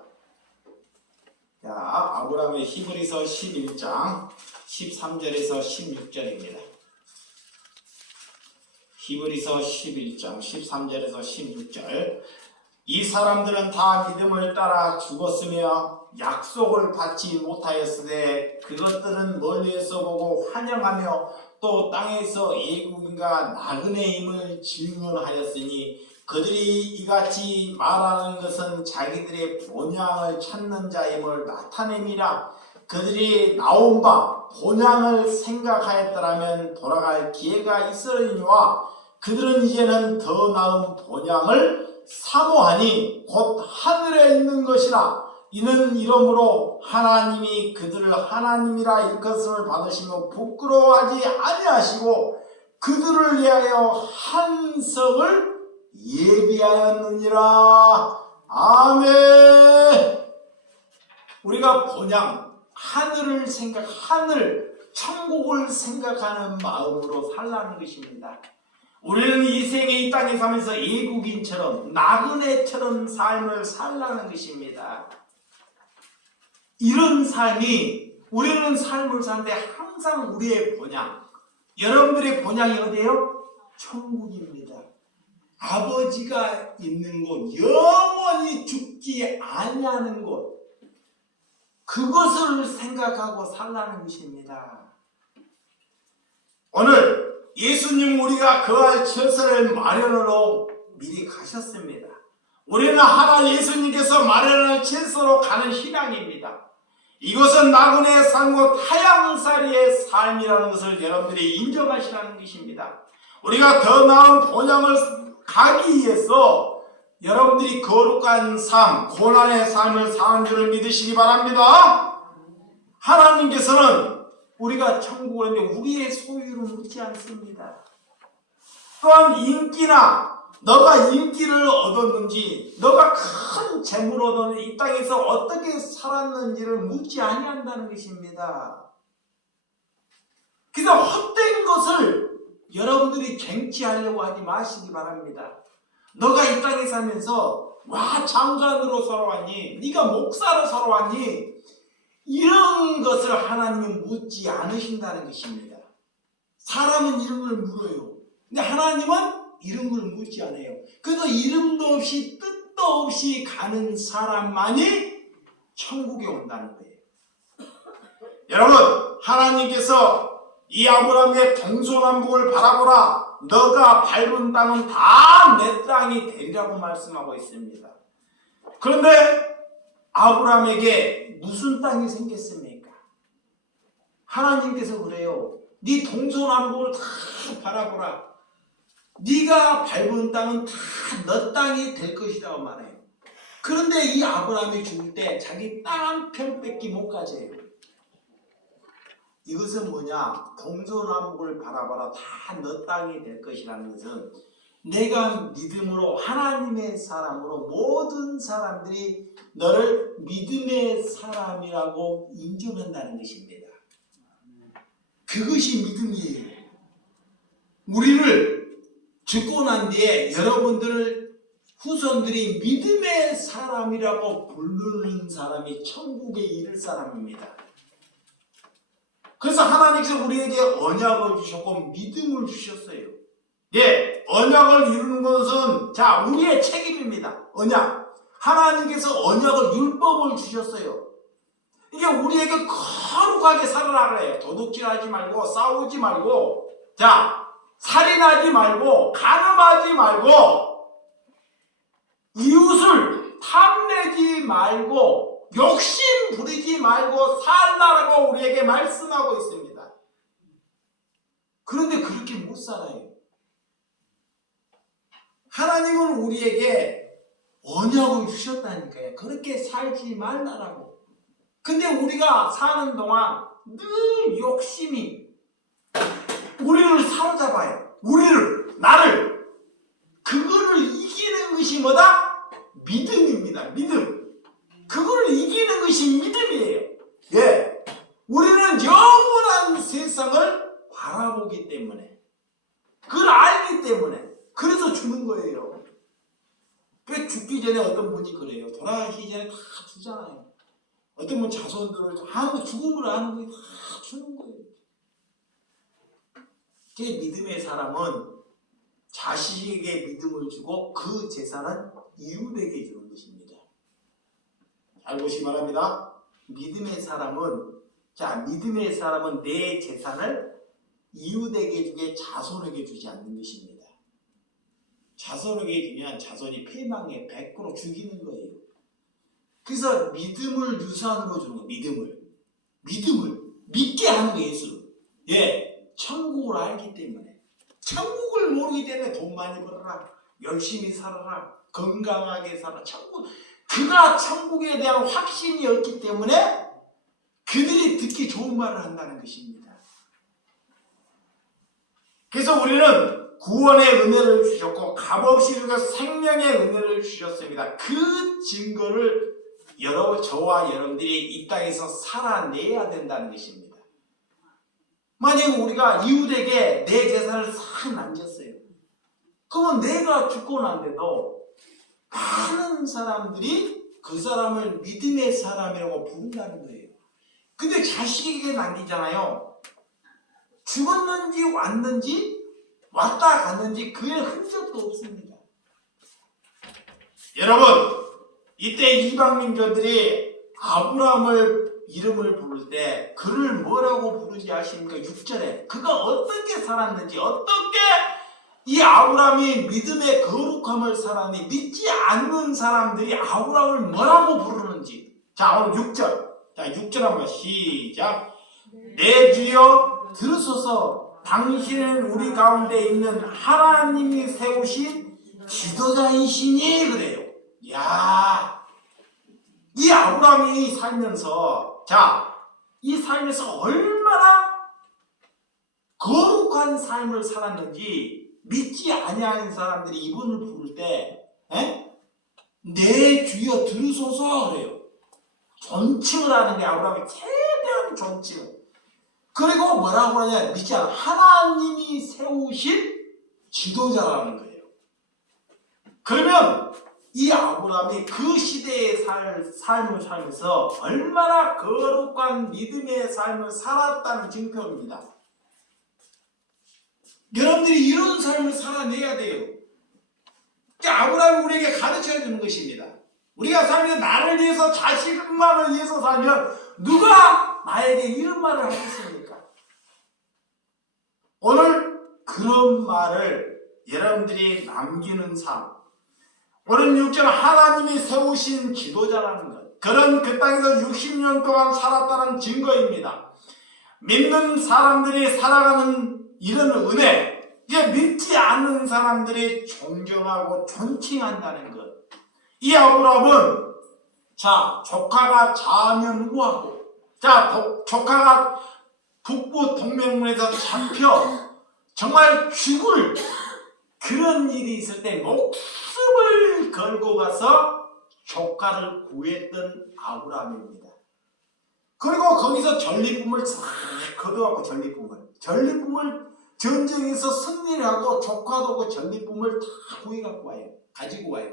자, 아브라함의 히브리서 11장 13절에서 16절입니다. 히브리서 11장 13절에서 16절. 이 사람들은 다 믿음을 따라 죽었으며 약속을 받지 못하였으되 그것들은 멀리에서 보고 환영하며 또 땅에서 애국인과 나그네임을 증언하였으니 그들이 이같이 말하는 것은 자기들의 본향을 찾는 자임을 나타냄이라. 그들이 나온 바 본향을 생각하였더라면 돌아갈 기회가 있으리니와 그들은 이제는 더 나은 본향을 사모하니 곧 하늘에 있는 것이라. 이는 이러므로 하나님이 그들을 하나님이라 일컬음을 받으시며 부끄러워하지 아니하시고 그들을 위하여 한 성을 예비하였느니라. 아멘. 우리가 본향, 하늘을 하늘, 천국을 생각하는 마음으로 살라는 것입니다. 우리는 이 생에 이 땅에 살면서 애국인처럼 나그네처럼 삶을 살라는 것입니다. 이런 삶이 우리는 삶을 사는데 항상 우리의 본향, 여러분들의 본향이 어디예요? 천국입니다. 아버지가 있는 곳, 영원히 죽지 아니하는 곳, 그것을 생각하고 살라는 것입니다. 오늘 예수님 우리가 거할 처소를 마련으로 미리 가셨습니다. 우리는 하나 예수님께서 마련한 처소로 가는 신앙입니다. 이것은 나그네의 삶과 타향살이의 삶이라는 것을 여러분들이 인정하시라는 것입니다. 우리가 더 나은 본향을 가기 위해서 여러분들이 거룩한 삶, 고난의 삶을 사는 줄을 믿으시기 바랍니다. 하나님께서는 우리가 천국을 했는데 우리의 소유를 묻지 않습니다. 또한 인기나 너가 인기를 얻었는지, 너가 큰 재물을 얻었는지, 이 땅에서 어떻게 살았는지를 묻지 아니한다는 것입니다. 그래서 헛된 것을 여러분들이 쟁취하려고 하지 마시기 바랍니다. 너가 이 땅에 살면서 장관으로 살아왔니? 네가 목사로 살아왔니? 이런 것을 하나님은 묻지 않으신다는 것입니다. 사람은 이런 걸 물어요. 근데 하나님은 이런 걸 묻지 않아요. 그래서 이름도 없이 뜻도 없이 가는 사람만이 천국에 온다는 거예요. 여러분, 하나님께서 이 아브라함의 동서남북을 바라보라. 너가 밟은 땅은 다 내 땅이 되리라고 말씀하고 있습니다. 그런데 아브라함에게 무슨 땅이 생겼습니까? 하나님께서 그래요. 네 동서남북을 다 바라보라. 네가 밟은 땅은 다 너 땅이 될 것이라고 말해요. 그런데 이 아브라함이 죽을 때 자기 땅 한 평 뺏기 못 가져요. 이것은 뭐냐? 동서남북을 바라봐라. 다 너 땅이 될 것이라는 것은 내가 믿음으로 하나님의 사람으로 모든 사람들이 너를 믿음의 사람이라고 인정한다는 것입니다. 그것이 믿음이에요. 우리를 죽고 난 뒤에 여러분들을 후손들이 믿음의 사람이라고 부르는 사람이 천국에 이를 사람입니다. 그래서 하나님께서 우리에게 언약을 주셨고 믿음을 주셨어요. 예, 언약을 이루는 것은 우리의 책임입니다. 언약. 하나님께서 언약을 율법을 주셨어요. 이게 우리에게 거룩하게 살아라 그래요. 도둑질하지 말고 싸우지 말고 살인하지 말고 간음하지 말고 이웃을 탐내지 말고 욕심 부리지 말고 살라라고 우리에게 말씀하고 있습니다. 그런데 그렇게 못 살아요. 하나님은 우리에게 언약을 주셨다니까요. 그렇게 살지 말라라고. 근데 우리가 사는 동안 늘 욕심이 우리를 사로잡아요. 나를. 그거를 이기는 것이 뭐다? 믿음입니다. 믿음. 그거를 이기는 것이 믿음이에요. 예. 우리는 영원한 세상을 바라보기 때문에, 그걸 알기 때문에, 그래서 주는 거예요. 그 죽기 전에 어떤 분이 그래요. 돌아가시기 전에 다 주잖아요. 어떤 분 자손들을 죽음을 아는 거에 다 주는 거예요. 그 믿음의 사람은 자식에게 믿음을 주고 그 재산은 이웃에게 주는 것입니다. 잘 보시기 바랍니다. 믿음의 사람은 내 재산을 이웃에게 주게 자손에게 주지 않는 것입니다. 자손에게 주면 자손이 패망해 100% 죽이는 거예요. 그래서 믿음을 유산으로 주는 거예요. 믿음을 믿게 하는 거예요. 예수. 예, 천국을 알기 때문에. 천국을 모르기 때문에 돈 많이 벌어라, 열심히 살아라, 건강하게 살아. 그가 천국에 대한 확신이 없기 때문에 그들이 듣기 좋은 말을 한다는 것입니다. 그래서 우리는 구원의 은혜를 주셨고 값없이 생명의 은혜를 주셨습니다. 그 증거를 저와 여러분들이 이 땅에서 살아내야 된다는 것입니다. 만약 우리가 이웃에게 내 재산을 싹 남겼어요. 그러면 내가 죽고 난데도 많은 사람들이 그 사람을 믿음의 사람이라고 부른다는 거예요. 근데 자식에게 남기잖아요. 죽었는지 왔는지 왔다 갔는지 그의 흔적도 없습니다. 여러분, 이때 이방민족들이 아브라함을 이름을 부를 때 그를 뭐라고 부르지 아십니까? 6절에 그가 어떻게 살았는지, 어떻게 이 아브라함이 믿음의 거룩함을 살았니, 믿지 않는 사람들이 아브라함을 뭐라고 부르는지. 자, 오늘 6절. 자, 6절 한번 시작. 내 주여 들으소서, 당신은 우리 가운데 있는 하나님이 세우신 지도자이시니. 그래요. 야, 이 아브라함이 살면서, 자, 이 삶에서 얼마나 거룩한 삶을 살았는지 믿지 아니하는 사람들이 이분을 부를 때, 내 주여 들으소서 그래요. 존칭을 하는 게 아브라함의 최대한 존칭. 그리고 뭐라고 하냐, 믿지 않아, 하나님이 세우신 지도자라는 거예요. 그러면 이 아브라함이 그 시대의 삶을 살면서 얼마나 거룩한 믿음의 삶을 살았다는 증표입니다. 여러분들이 이런 삶을 살아내야 돼요. 아브라함이 우리에게 가르쳐야 되는 것입니다. 우리가 살면서 나를 위해서, 자식만을 위해서 살면 누가 나에게 이런 말을 하겠습니까? 오늘 그런 말을 여러분들이 남기는 삶. 오늘 6절 하나님이 세우신 지도자라는 것. 그런 그 땅에서 60년 동안 살았다는 증거입니다. 믿는 사람들이 살아가는 이런 은혜, 이제 믿지 않는 사람들이 존경하고 존칭한다는 것. 이 아브라함은, 자, 조카가 자면 후하고, 자, 조카가 북부 동맹문에서 잡혀 정말 죽을 그런 일이 있을 때 목숨을 걸고 가서 조카를 구했던 아브라함입니다. 그리고 거기서 전리품을 싹 거두어갖고 전리품을 전쟁에서 승리를 하고 조카도 그 전리품을 다 구해갖고 와요. 가지고 와요.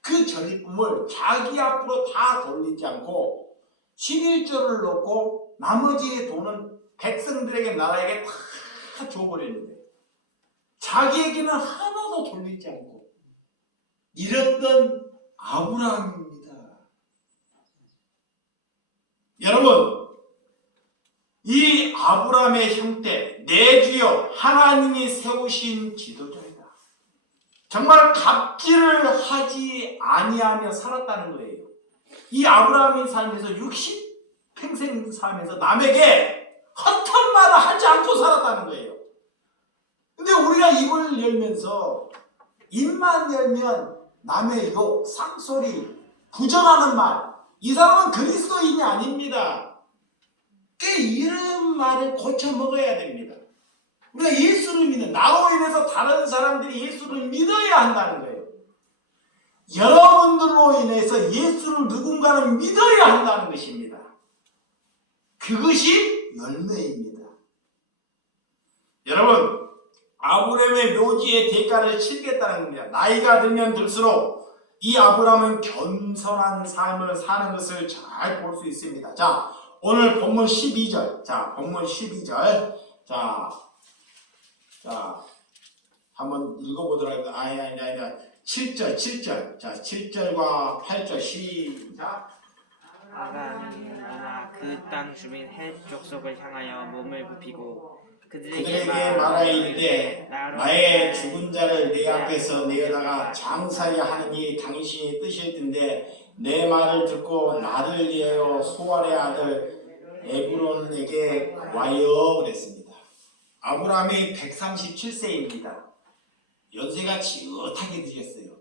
그 전리품을 자기 앞으로 다 돌리지 않고 11조를 놓고 나머지의 돈은 백성들에게, 나라에게 다 줘버리는 거예요. 자기에게는 하나도 돌리지 않고 이랬던 아브라함입니다. 여러분, 이 아브라함의 형태, 내 주여 하나님이 세우신 지도자이다. 정말 갑질을 하지 아니하며 살았다는 거예요. 이 아브라함의 삶에서 60평생 살면서 남에게 헛된 말을 하지 않고 살았다는 거예요. 근데 우리가 입을 열면서, 입만 열면 남의 욕, 쌍소리, 부정하는 말, 이 사람은 그리스도인이 아닙니다. 이런 말을 고쳐 먹어야 됩니다. 우리가 예수를 믿는, 나로 인해서 다른 사람들이 예수를 믿어야 한다는 거예요. 여러분들로 인해서 예수를 누군가는 믿어야 한다는 것입니다. 그것이 열매입니다. 여러분, 아브라함의 묘지의 대가를 치르겠다는 겁니다. 나이가 들면 들수록 이 아브라함은 겸손한 삶을 사는 것을 잘 볼 수 있습니다. 자, 오늘 본문 12절. 자, 본문 12절. 자, 한번 읽어보도록 하겠습니다. 아니. 7절. 자, 7절과 8절 시작. 아브라함이 그 땅 주민 헷 족속을 향하여 몸을 굽히고 그들에게 말하이르되 나의 죽은 자를 내 앞에서 내어다가 장사리 하느니 당신이 뜻이었던데 내 말을 듣고 나를 위하여 소알의 아들 에브론에게 와요 그랬습니다. 아브라함이 137세입니다. 연세가 지긋하게 드셨어요.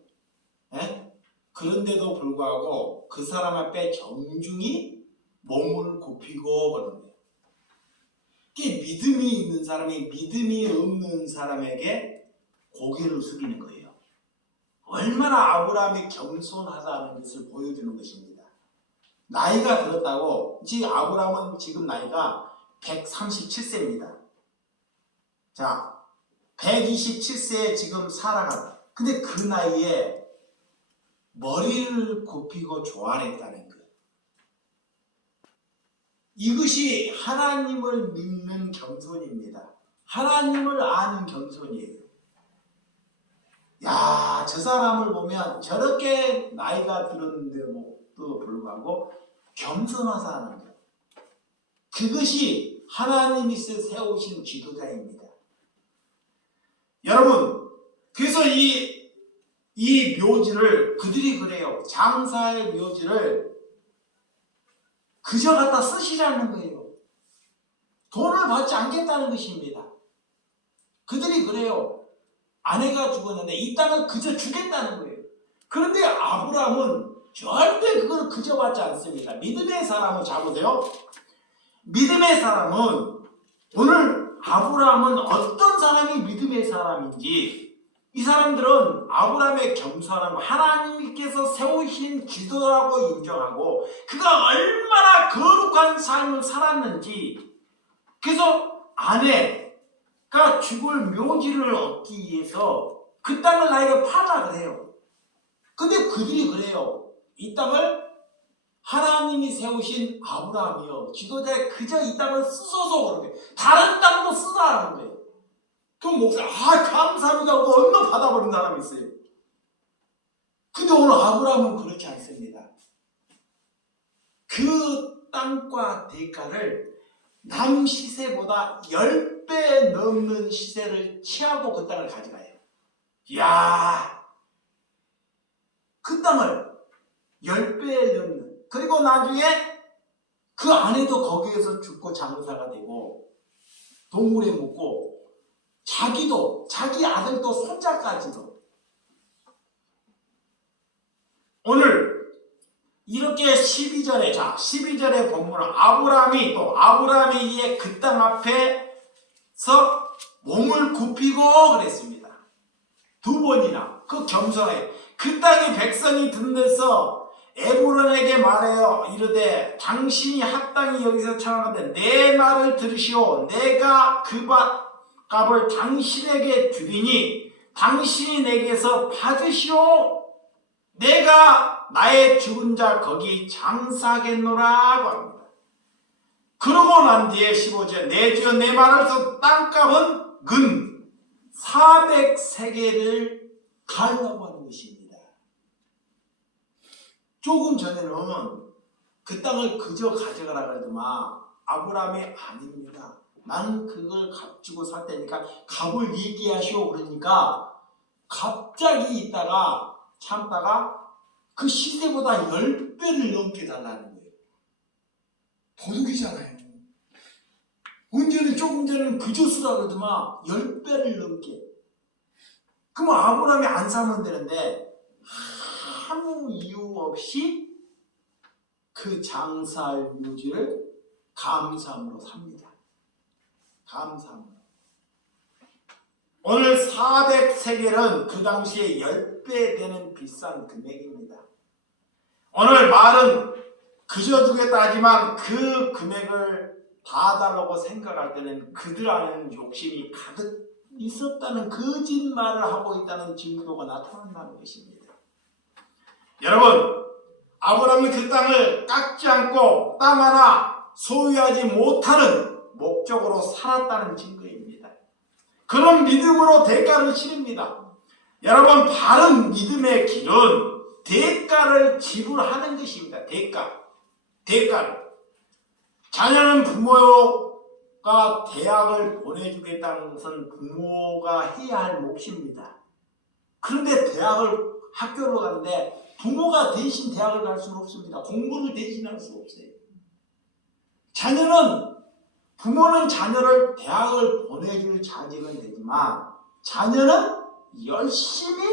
그런데도 불구하고 그 사람 앞에 정중히 몸을 굽히고 그러는 거예요. 믿음이 있는 사람이 믿음이 없는 사람에게 고개를 숙이는 거예요. 얼마나 아브라함이 겸손하다는 것을 보여주는 것입니다. 나이가 들었다고, 지금 아브라함은 지금 나이가 137세입니다. 자, 127세에 지금 살아가다. 근데 그 나이에 머리를 굽히고 조아렸다는 것. 이것이 하나님을 믿는 겸손입니다. 하나님을 아는 겸손이에요. 야, 저 사람을 보면 저렇게 나이가 들었는데도 불구하고 겸손하다는 것. 그것이 하나님이 세우신 지도자입니다. 여러분, 그래서 이 묘지를 그들이 그래요. 장사의 묘지를 그저 갖다 쓰시라는 거예요. 돈을 받지 않겠다는 것입니다. 그들이 그래요. 아내가 죽었는데 이 땅을 그저 주겠다는 거예요. 그런데 아브라함은 절대 그걸 그저 받지 않습니다. 믿음의 사람은 잘 보세요. 믿음의 사람은 오늘 아브라함은 어떤 사람이 믿음의 사람인지 이 사람들은 아브라함의 겸손함, 하나님께서 세우신 지도라고 인정하고 그가 얼마나 거룩한 삶을 살았는지 그래서 아내가 죽을 묘지를 얻기 위해서 그 땅을 나에게 팔라 그래요. 근데 그들이 그래요. 이 땅을 하나님이 세우신 아브라함이요. 지도자에 그저 이 땅을 쓰소서 그러게. 다른 땅도 쓰라는 거예요. 그럼 목사, 감사합니다 하고 얼마 받아버린 사람이 있어요. 근데 오늘 아브라함은 그렇지 않습니다. 그 땅과 대가를 남 시세보다 10배 넘는 시세를 취하고 그 땅을 가져가요. 이야, 그 땅을 10배 넘는, 그리고 나중에 그 아내도 거기에서 죽고 장사가 되고 동물에 묻고 자기도, 자기 아들도 손자까지도. 오늘 이렇게 12절에 본문은 아브라함이 이제 그 땅 앞에서 몸을 굽히고 그랬습니다. 두 번이나 그 겸손해. 그 땅의 백성이 듣는데서 에브론에게 말해요. 이르되 당신이 핫땅이 여기서 청하건대 내 말을 들으시오. 내가 그 값을 당신에게 주리니 당신이 내게서 받으시오. 내가 나의 죽은 자 거기 장사하겠노라고 합니다. 그러고 난 뒤에 15절 내 주여 내 말을 써 땅값은 금 400세겔을 달라고 하는 것입니다. 조금 전에는 그 땅을 그저 가져가라 그러더만 아브라함이 아닙니다. 나는 그걸 값 주고 살 테니까 값을 얘기하시오 그러니까 갑자기 있다가 참다가 그 시세보다 10배를 넘게 달라는 거예요. 도둑이잖아요. 언제는 조금 전에는 그저 쓰라 그러더만 10배를 넘게. 그럼 아브라함이 안 사면 되는데 아무 이유 없이 그 장사할 묘지를 감사함으로 삽니다. 감사함으로. 오늘 400세겔은 그 당시에 10배 되는 비싼 금액입니다. 오늘 말은 그저 주겠다 하지만 그 금액을 다 달라고 생각할 때는 그들 안에는 욕심이 가득 있었다는 거짓말을 하고 있다는 증거가 나타난다는 것입니다. 여러분, 아브라함이 그 땅을 깎지 않고 땅 하나 소유하지 못하는 목적으로 살았다는 증거입니다. 그런 믿음으로 대가를 치릅니다. 여러분, 바른 믿음의 길은 대가를 지불하는 것입니다. 대가를. 자녀는 부모가 대학을 보내주겠다는 것은 부모가 해야 할 몫입니다. 그런데 학교로 가는데 부모가 대신 대학을 갈 수는 없습니다. 공부를 대신할 수 없어요. 부모는 자녀를 대학을 보내줄 자격은 되지만 자녀는 열심히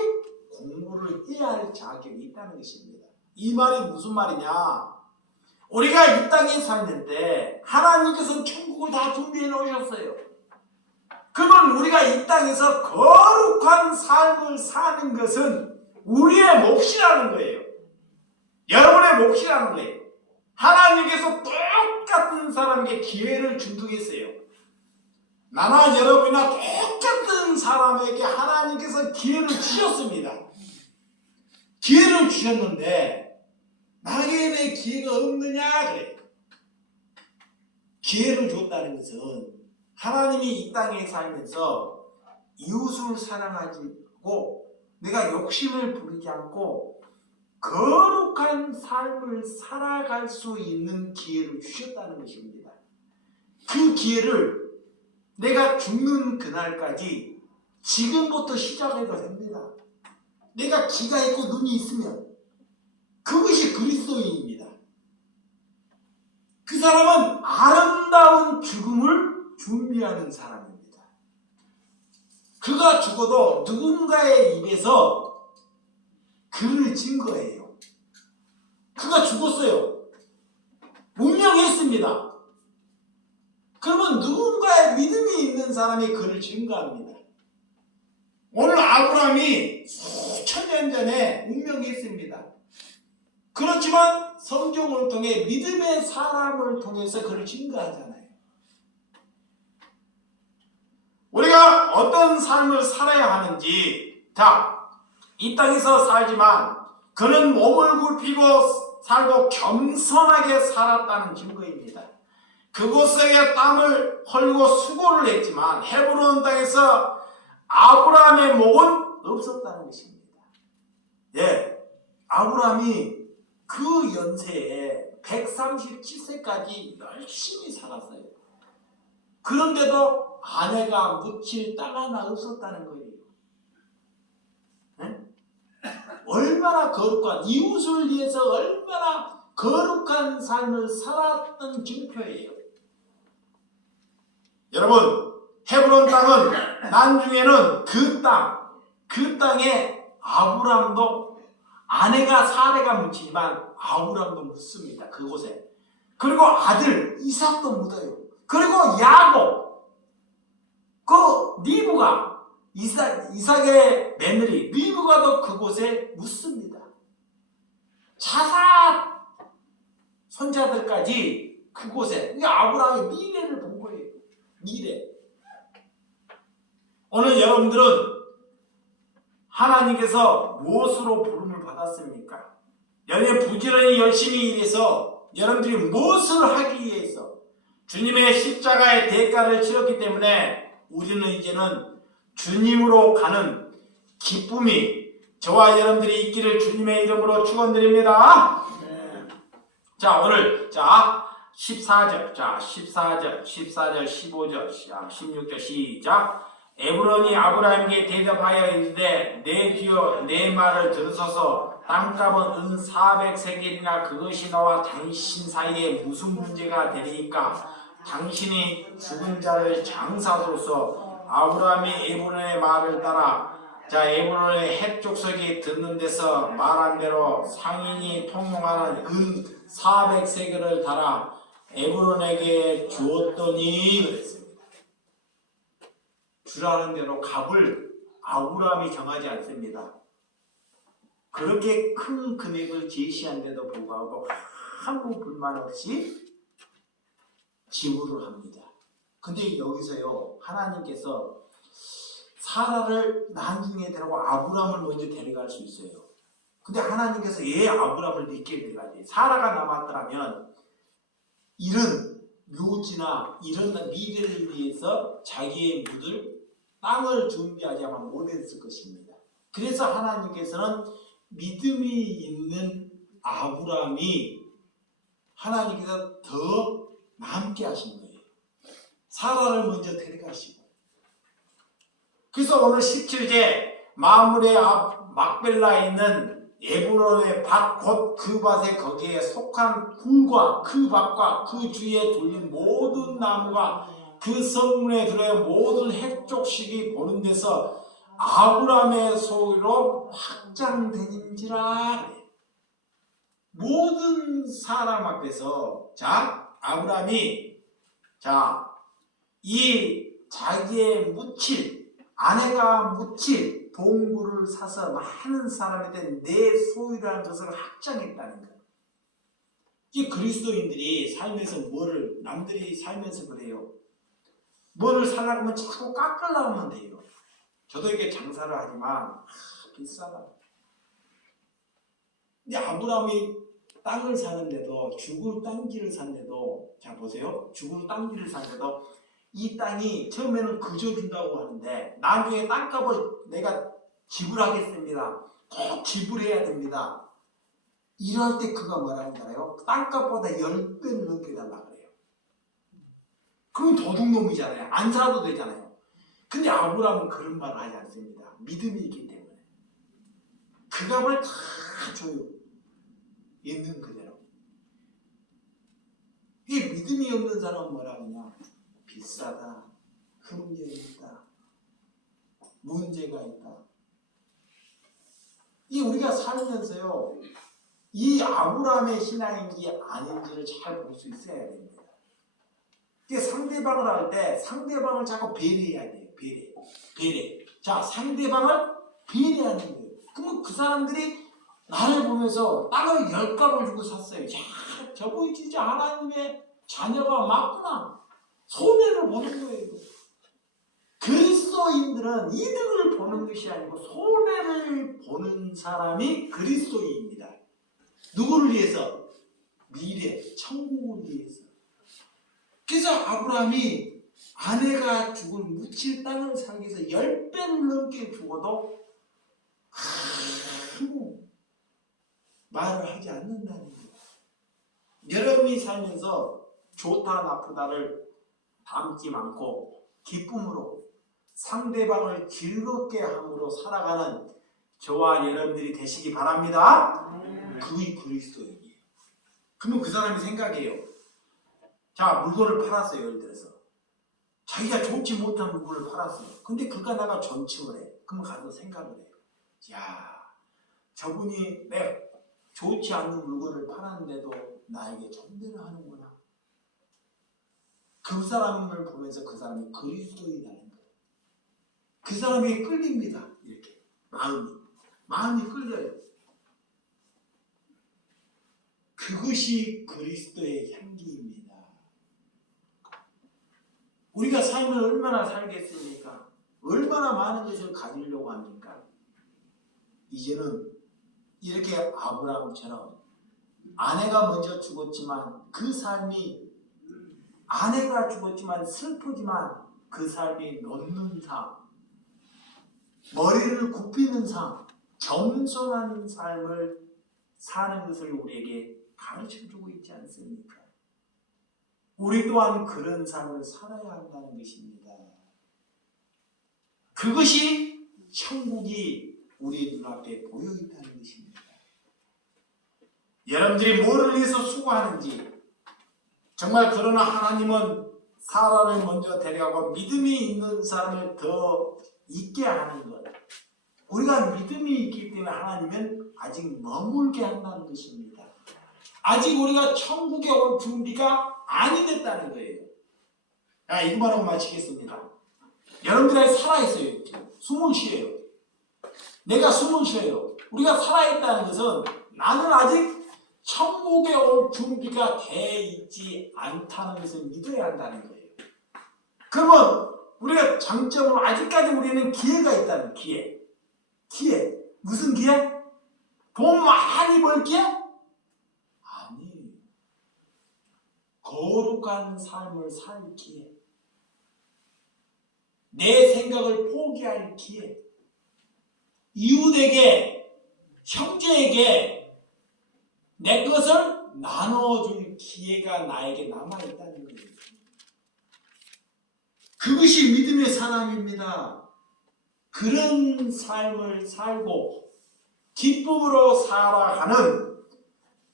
공부를 해야 할 자격이 있다는 것입니다. 이 말이 무슨 말이냐? 우리가 이 땅에 살는데 하나님께서 천국을 다 준비해 놓으셨어요. 그러면 우리가 이 땅에서 거룩한 삶을 사는 것은 우리의 몫이라는 거예요. 여러분의 몫이라는 거예요. 하나님께서 똑같은 사람에게 기회를 준두겠어요. 나나 여러분이나 똑같은 사람에게 하나님께서 기회를 주셨습니다. 기회를 주셨는데 나에게 왜 기회가 없느냐 그래. 기회를 줬다는 것은 하나님이 이 땅에 살면서 이웃을 사랑하고 내가 욕심을 부리지 않고 거룩한 삶을 살아갈 수 있는 기회를 주셨다는 것입니다. 그 기회를 내가 죽는 그날까지 지금부터 시작해도 됩니다. 내가 기가 있고 눈이 있으면 그것이 그리스도인입니다. 그 사람은 아름다운 죽음을 준비하는 사람입니다. 그가 죽어도 누군가의 입에서 글을 진 거예요. 그가 죽었어요. 운명했습니다. 그러면 누군가의 믿음이 있는 사람이 그를 증거합니다. 오늘 아브라함이 수천 년 전에 운명했습니다. 그렇지만 성경을 통해 믿음의 사람을 통해서 그를 증거하잖아요. 우리가 어떤 삶을 살아야 하는지, 이 땅에서 살지만 그는 몸을 굽히고 살고 겸손하게 살았다는 증거입니다. 그곳에 땀을 흘리고 수고를 했지만 헤브론 땅에서 아브라함의 목은 없었다는 것입니다. 예, 아브라함이 그 연세에 137세까지 열심히 살았어요. 그런데도 아내가 묻힐 땅 하나 없었다는 거예요. 네? 얼마나 거룩한, 이웃을 위해서 얼마나 거룩한 삶을 살았던 증표예요. 여러분, 헤브론 땅은 나중에는 그 땅에 아브람도 아내가 사레가 묻히지만 아브람도 묻습니다. 그곳에. 그리고 아들 이삭도 묻어요. 그리고 야곱, 그 리브가 이삭의 며느리 리브가도 그곳에 묻습니다. 자사 손자들까지 그곳에. 아브라함의 미래를 본 거예요. 미래. 오늘 여러분들은 하나님께서 무엇으로 부름을 받았습니까? 여러분이 부지런히 열심히 일해서 여러분들이 무엇을 하기 위해서 주님의 십자가의 대가를 치렀기 때문에 우리는 이제는 주님으로 가는 기쁨이 저와 여러분들이 있기를 주님의 이름으로 축원드립니다. 자, 오늘 14절, 15절, 16절 시작. 에브론이 아브라함에게 대답하여 이르되 내 주여 내 말을 들으소서. 땅값은 은 400세겔이나 그것이 나와 당신 사이에 무슨 문제가 되리까? 당신이 죽은 자를 장사로서 아브라함이 에브론의 말을 따라 에브론의 헷족속이 듣는 데서 말한 대로 상인이 통용하는 은 400세겔을 달아 에브론에게 주었더니 그랬습니다. 주라는 대로 값을 아브라함이 정하지 않습니다. 그렇게 큰 금액을 제시한데도 불구하고 아무 불만 없이 지불을 합니다. 근데 여기서요, 하나님께서 사라를 나중에 데려고 아브라함을 먼저 데려갈 수 있어요. 근데 하나님께서 왜 아브라함을 늦게 데려가지? 사라가 남았더라면 이런 묘지나 이런 미래를 위해서 자기의 묻을 땅을 준비하자면 못했을 것입니다. 그래서 하나님께서는 믿음이 있는 아브라함이 하나님께서 더 남게 하신 거예요. 사라를 먼저 데려가시고. 그래서 오늘 17제 마므레 앞 막벨라에 있는 에브론의 밭 곧 그 밭에 거기에 속한 굴과 그 밭과 그 주위에 둘린 모든 나무가 그 성문에 들어야 모든 헷족식이 보는 데서 아브라함의 소유로 확장되는지라. 모든 사람 앞에서 아브라함이 이 자기의 묻힐 아내가 묻힐 동굴을 사서 많은 사람에 내 소유라는 것을 확장했다는 거예요. 이 그리스도인들이 살면서 남들이 살면서 그래요. 뭐를 살려고 하면 자꾸 깎으려고 하면 돼요. 저도 이게 장사를 하지만 비싸다. 근데 아브라함이 땅을 사는데도 죽을 땅지를 샀는데도 보세요. 죽을 땅지를 샀는데도 이 땅이 처음에는 그저 준다고 하는데 나중에 땅값을 내가 지불하겠습니다. 꼭 지불해야 됩니다. 이럴 때 그가 뭐라고 하나요? 땅값보다 10배를 넘게 달라고 그래요. 그건 도둑놈이잖아요. 안 살아도 되잖아요. 근데 아브라함은 그런 말을 하지 않습니다. 믿음이 있기 때문에. 그 값을 다 줘요. 있는 그대로. 이 믿음이 없는 사람은 뭐라 그러냐? 비싸다. 흠쟁이 있다. 문제가 있다. 이 우리가 살면서요. 이 아브라함의 신앙인지 아닌지를 잘 볼 수 있어야 됩니다. 이게 상대방을 할 때 상대방을 자꾸 배려해야 돼요. 배려. 자, 상대방을 배려하는 거예요. 그러면 그 사람들이 나를 보면서 땅을 10값을 주고 샀어요. 야, 저분이 진짜 하나님의 자녀가 맞구나. 손해를 보는 거예요. 그리스도인들은 이득을 보는 것이 아니고 손해를 보는 사람이 그리스도인입니다. 누구를 위해서? 미래, 천국을 위해서. 그래서 아브라함이 아내가 죽을 묻힐 땅을 살기 위해서 10배를 넘게 죽어도 아무 말을 하지 않는다는 거예요. 여러분이 살면서 좋다 나쁘다를 담지 않고 기쁨으로 상대방을 즐겁게 함으로 살아가는 저와 여러분들이 되시기 바랍니다. 그게 그리스도인이에요. 그러면 그 사람이 생각해요. 자, 물건을 팔았어요. 예를 들어서 자기가 좋지 못한 물건을 팔았어요. 근데 그가 나가 존칭을 해. 그러면 가서 생각을 해요. 야, 저분이 내가 좋지 않는 물건을 팔았는데도 나에게 존대를 하는구나. 그 사람을 보면서 그 사람이 그리스도인이라는 거예요. 그 사람이 끌립니다. 이렇게 마음이 끌려요. 그것이 그리스도의 향기입니다. 우리가 삶을 얼마나 살겠습니까? 얼마나 많은 것을 가지려고 합니까? 이제는 이렇게 아브라함처럼 아내가 먼저 죽었지만 그 삶이 아내가 죽었지만 슬프지만 그 삶이 놓는 삶, 머리를 굽히는 삶, 겸손한 삶을 사는 것을 우리에게 가르쳐주고 있지 않습니까? 우리 또한 그런 삶을 살아야 한다는 것입니다. 그것이 천국이 우리 눈앞에 보여 있다는 것입니다. 여러분들이 뭐를 위해서 수고하는지, 정말 그러나 하나님은 사라를 먼저 데려가고 믿음이 있는 사람을 더 있게 하는 것. 우리가 믿음이 있기 때문에 하나님은 아직 머물게 한다는 것입니다. 아직 우리가 천국에 올 준비가 아니 됐다는 거예요. 이것만 하고 마치겠습니다. 여러분들이 살아있어요. 숨을 쉬어요. 내가 숨을 쉬어요. 우리가 살아있다는 것은 나는 아직 천국에 올 준비가 돼 있지 않다는 것을 믿어야 한다는 거예요. 그러면 우리가 장점으로 아직까지 우리는 기회가 있다는 기회. 무슨 기회? 돈 많이 벌 기회? 아니, 거룩한 삶을 살 기회. 내 생각을 포기할 기회. 이웃에게, 형제에게 내 것을 나눠줄 기회가 나에게 남아있다는 거예요. 그것이 믿음의 사람입니다. 그런 삶을 살고 기쁨으로 살아가는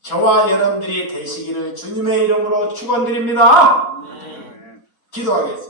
저와 여러분들이 되시기를 주님의 이름으로 축원드립니다. 기도하겠습니다.